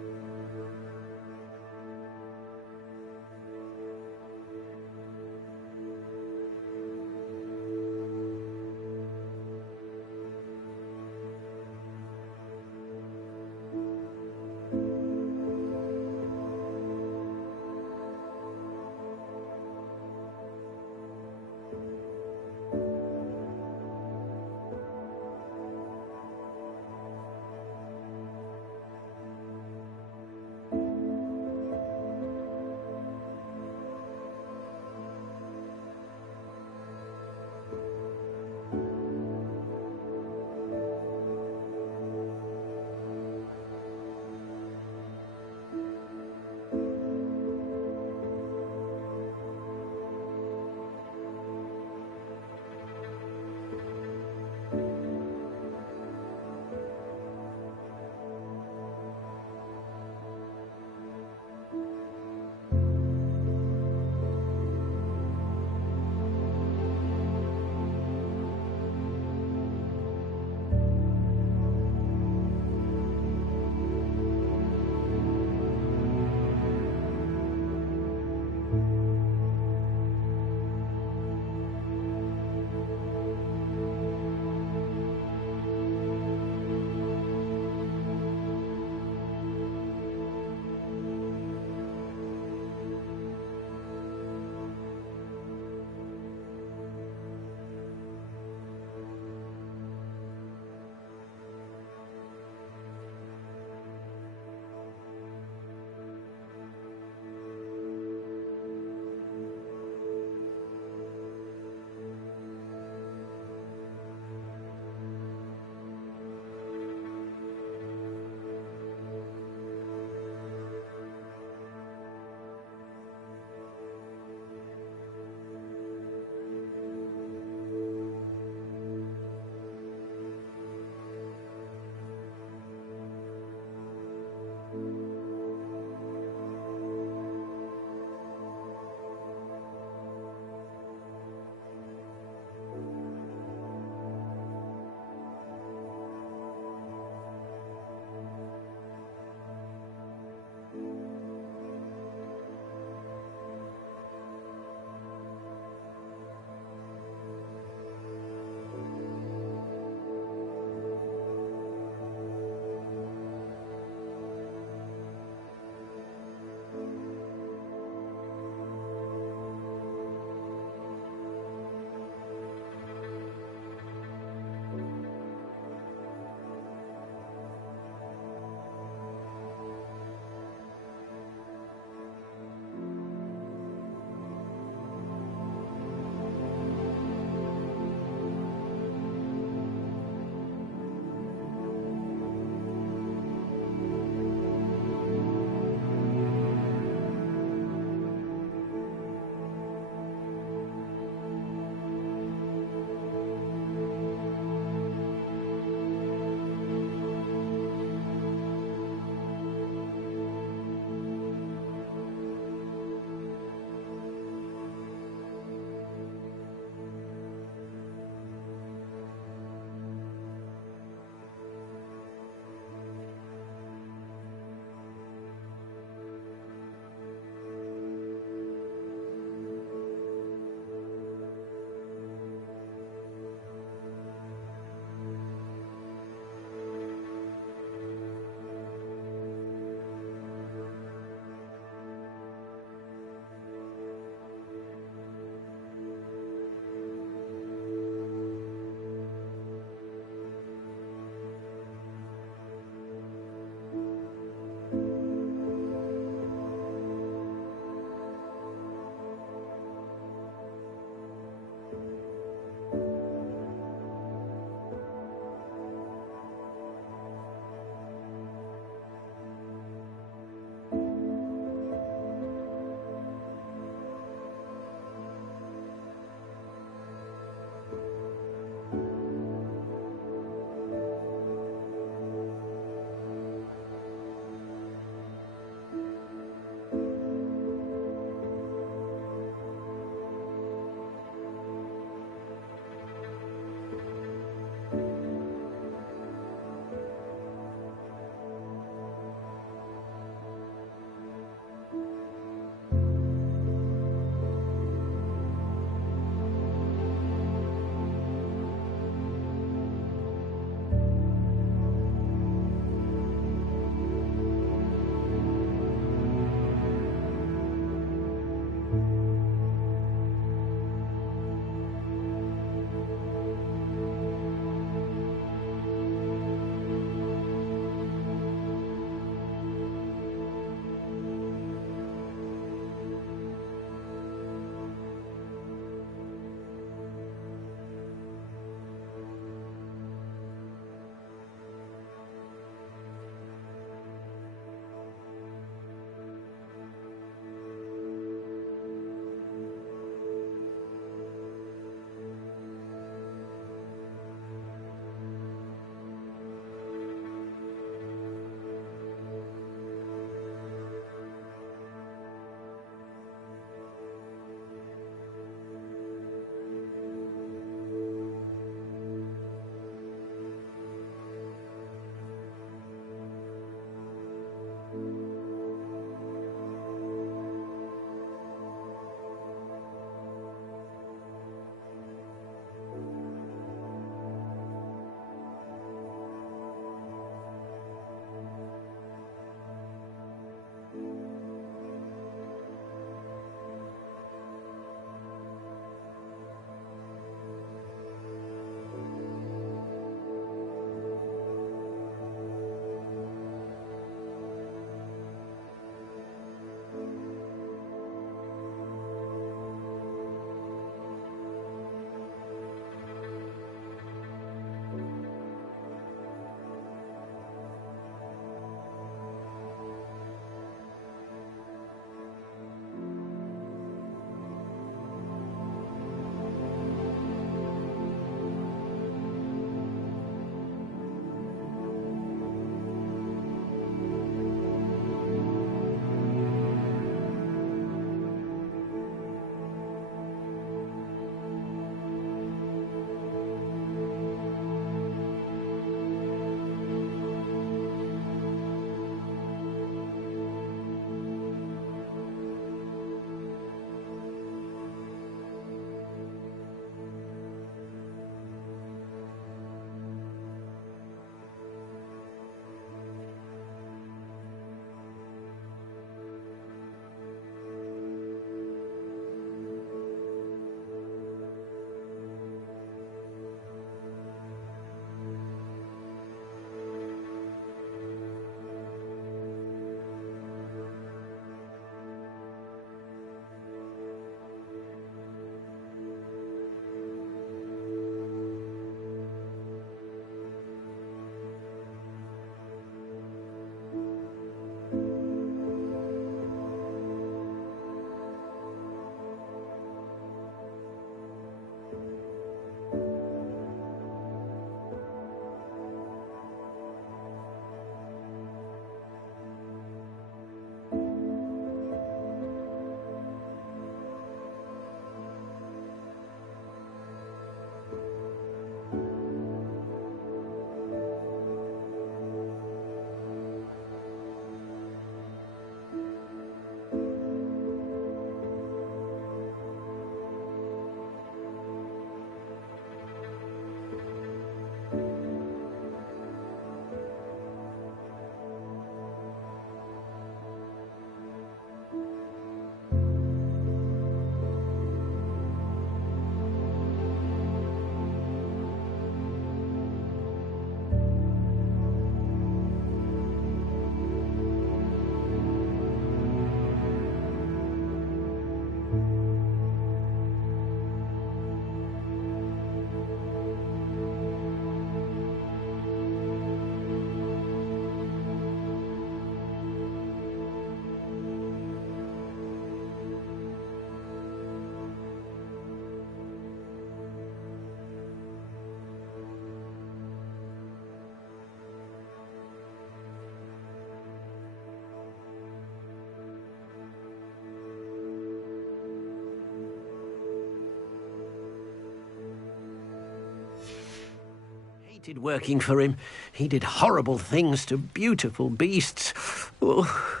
hated working for him. He did horrible things to beautiful beasts. Oh.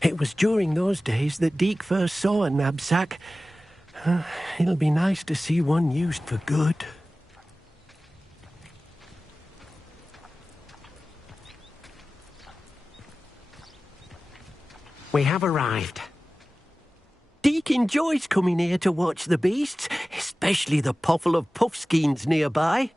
It was during those days that Deke first saw a knapsack. It'll be nice to see one used for good. We have arrived. Deke enjoys coming here to watch the beasts, especially the potful of puffskeins nearby.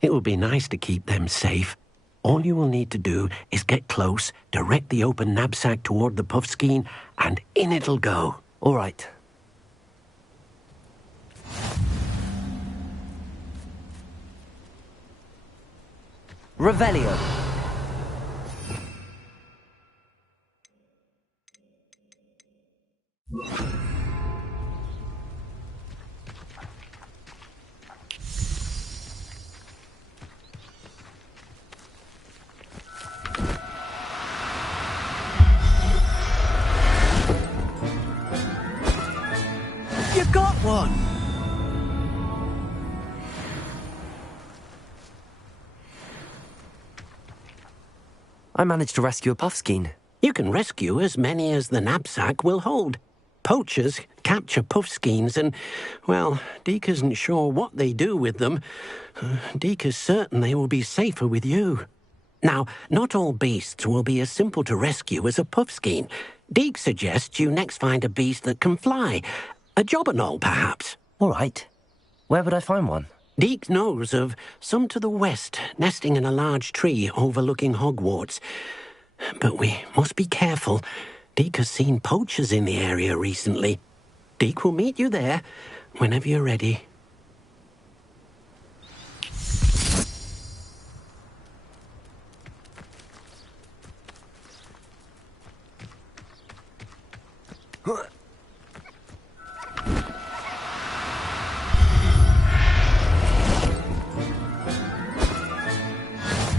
It will be nice to keep them safe. All you will need to do is get close, direct the open knapsack toward the puffskein, and in it'll go. All right. Revelio. You got one! I managed to rescue a puffskein. You can rescue as many as the knapsack will hold. Poachers capture puffskeins and, well, Deke isn't sure what they do with them. Deke is certain they will be safer with you. Now, not all beasts will be as simple to rescue as a puffskein. Deke suggests you next find a beast that can fly. A jobberknoll, perhaps. All right. Where would I find one? Deke knows of some to the west, nesting in a large tree overlooking Hogwarts. But we must be careful. Deke has seen poachers in the area recently. Deke will meet you there whenever you're ready.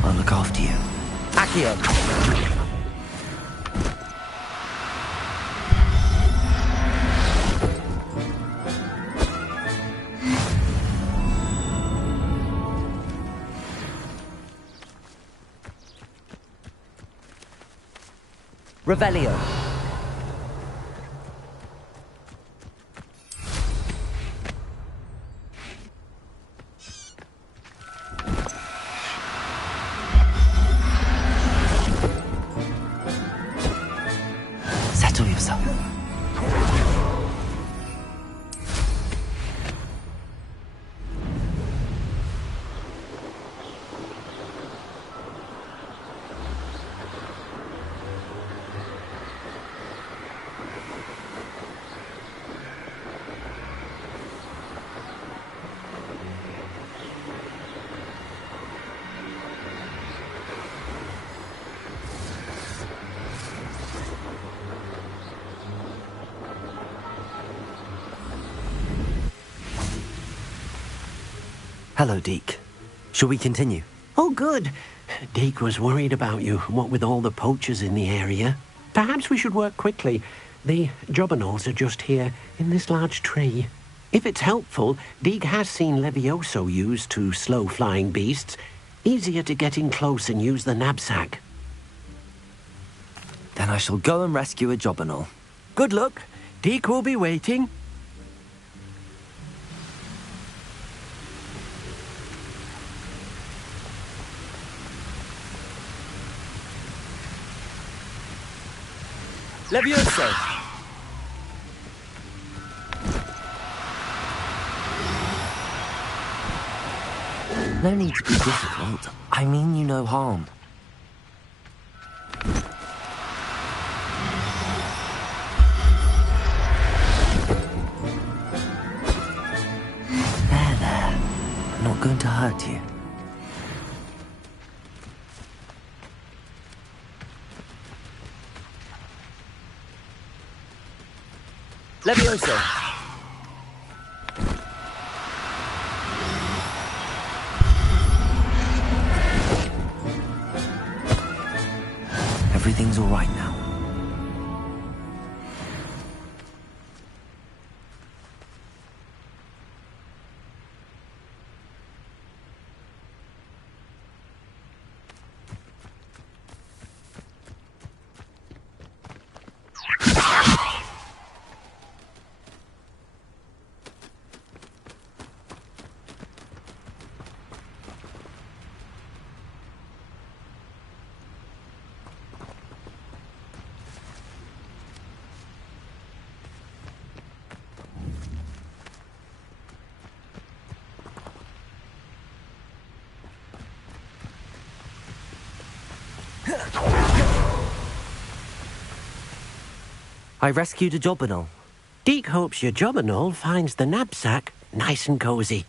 I'll look after you. Accio! Revelio. Settle yourself. Hello, Deke. Shall we continue? Oh, good. Deke was worried about you, what with all the poachers in the area. Perhaps we should work quickly. The jobberknolls are just here, in this large tree. If it's helpful, Deke has seen Levioso used to slow flying beasts. Easier to get in close and use the knapsack. Then I shall go and rescue a jobberknoll. Good luck. Deke will be waiting. Levioso! No need to be difficult. I mean you no harm. There. I'm not going to hurt you. Levioso! Everything's all right now. I rescued a Jobberknoll. Deke hopes your Jobberknoll finds the knapsack nice and cozy.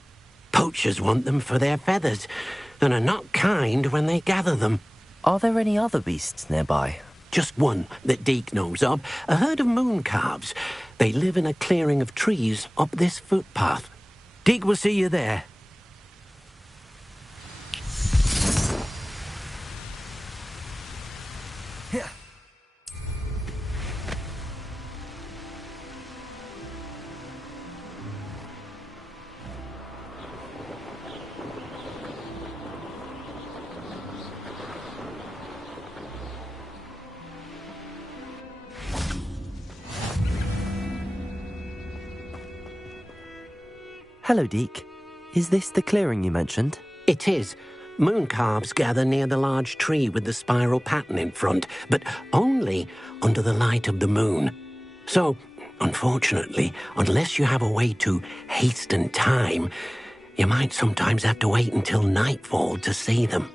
Poachers want them for their feathers, and are not kind when they gather them. Are there any other beasts nearby? Just one that Deke knows of, a herd of moon calves. They live in a clearing of trees up this footpath. Deke will see you there. Hello, Deke. Is this the clearing you mentioned? It is. Moon calves gather near the large tree with the spiral pattern in front, but only under the light of the moon. So, unfortunately, unless you have a way to hasten time, you might sometimes have to wait until nightfall to see them.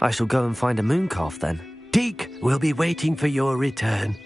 I shall go and find a moon calf then. Deke will be waiting for your return.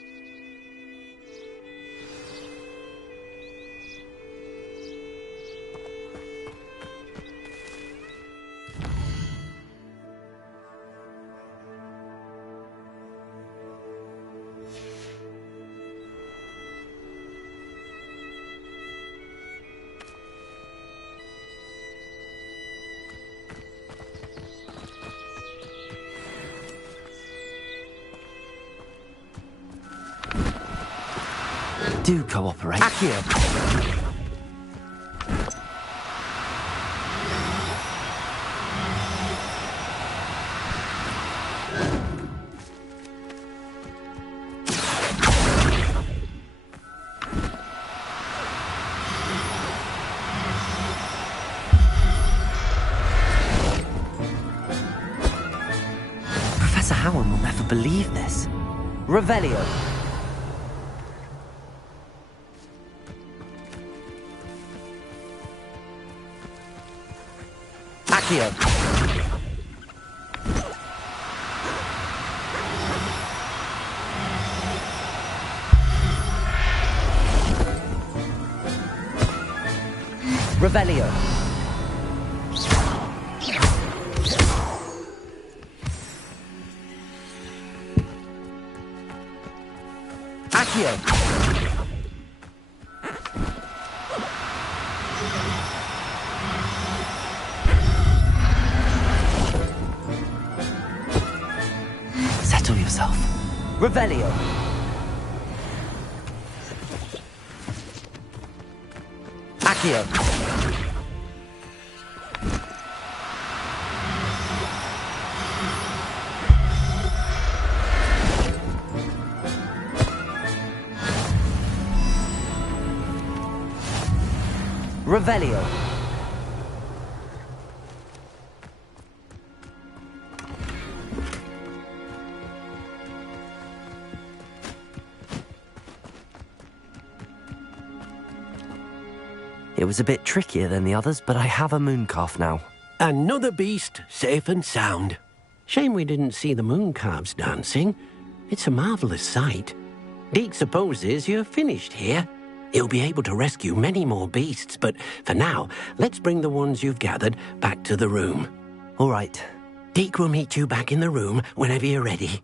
Do cooperate. Accio. Professor Howard will never believe this. Revelio. Accio. Revelio. Accio. Settle yourself. Revelio. Accio. Revelio. It was a bit trickier than the others, but I have a moon calf now. Another beast, safe and sound. Shame we didn't see the moon calves dancing. It's a marvelous sight. Deke supposes you're finished here. He'll be able to rescue many more beasts, but for now, let's bring the ones you've gathered back to the room. All right. Deke will meet you back in the room whenever you're ready.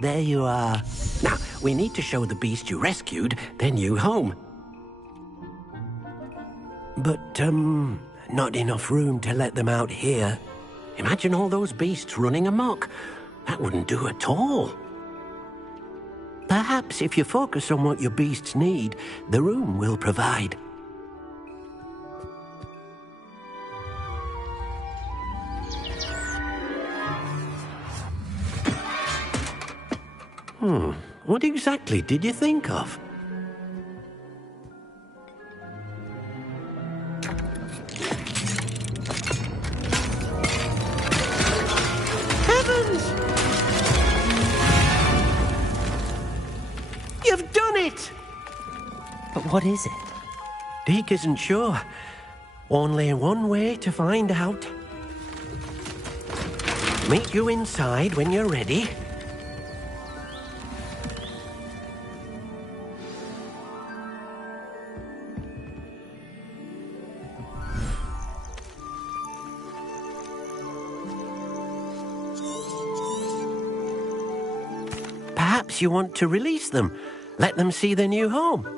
There you are. Now, we need to show the beast you rescued their new home. But, not enough room to let them out here. Imagine all those beasts running amok. That wouldn't do at all. Perhaps if you focus on what your beasts need, the room will provide. What exactly did you think of? But what is it? Deke isn't sure. Only one way to find out. Meet you inside when you're ready. Perhaps you want to release them. Let them see their new home.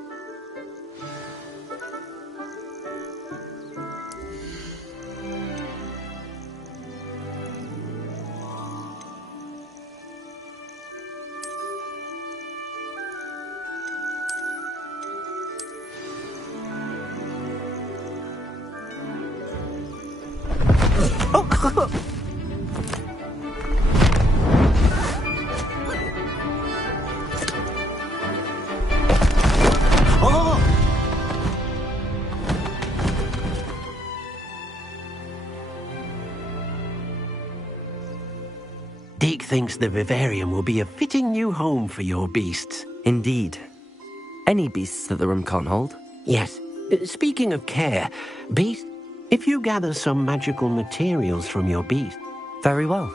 Deke thinks the vivarium will be a fitting new home for your beasts. Indeed. Any beasts that the room can't hold? Yes. Speaking of care, beast, if you gather some magical materials from your beast... Very well.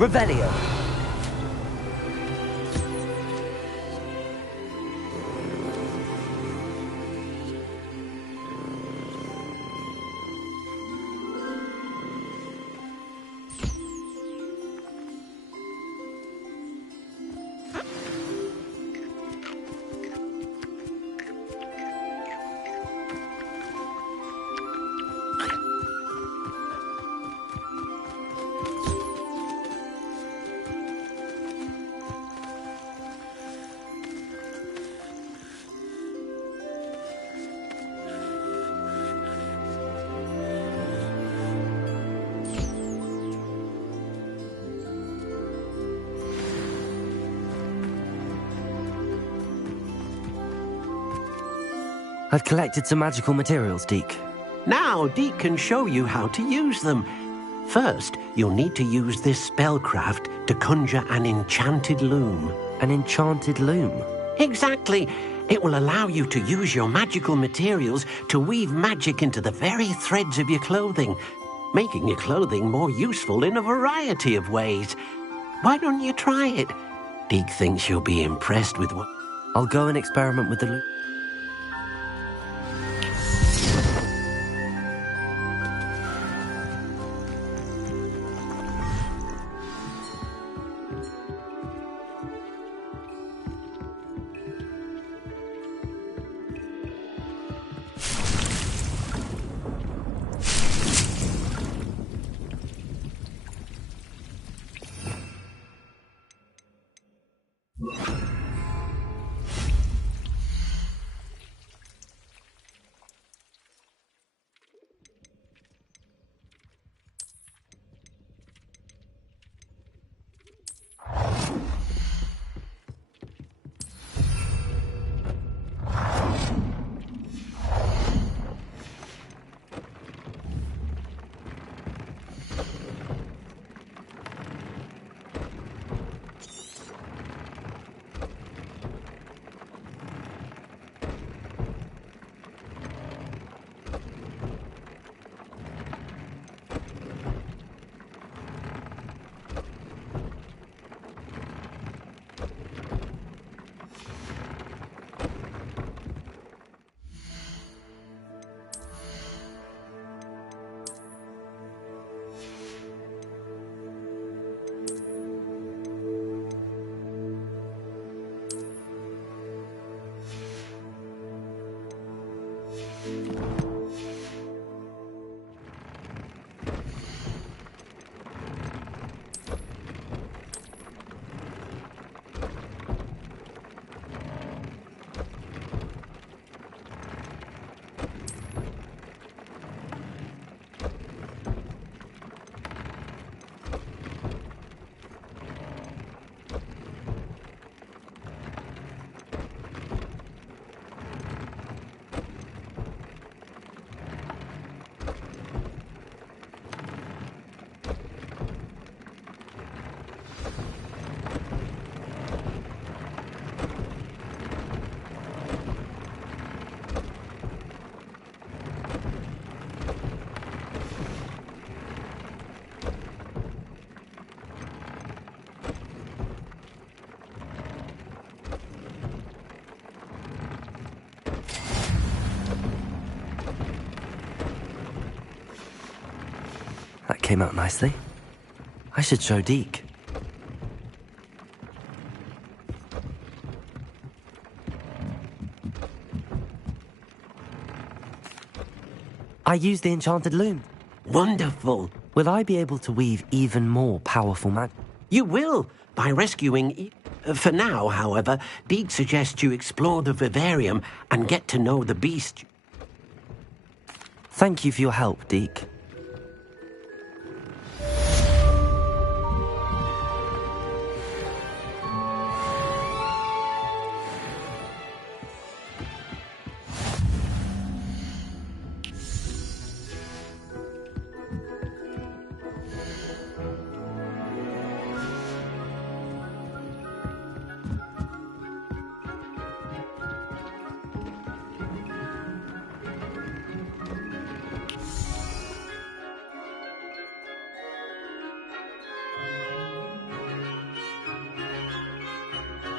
Revelio. I've collected some magical materials, Deke. Now, Deke can show you how to use them. First, you'll need to use this spellcraft to conjure an enchanted loom. An enchanted loom? Exactly. It will allow you to use your magical materials to weave magic into the very threads of your clothing, making your clothing more useful in a variety of ways. Why don't you try it? Deke thinks you'll be impressed with what... I'll go and experiment with the loom. That came out nicely. I should show Deke. I used the enchanted loom. Wonderful. Will I be able to weave even more powerful magic? You will, by rescuing... For now, however, Deke suggests you explore the vivarium and get to know the beast. Thank you for your help, Deke.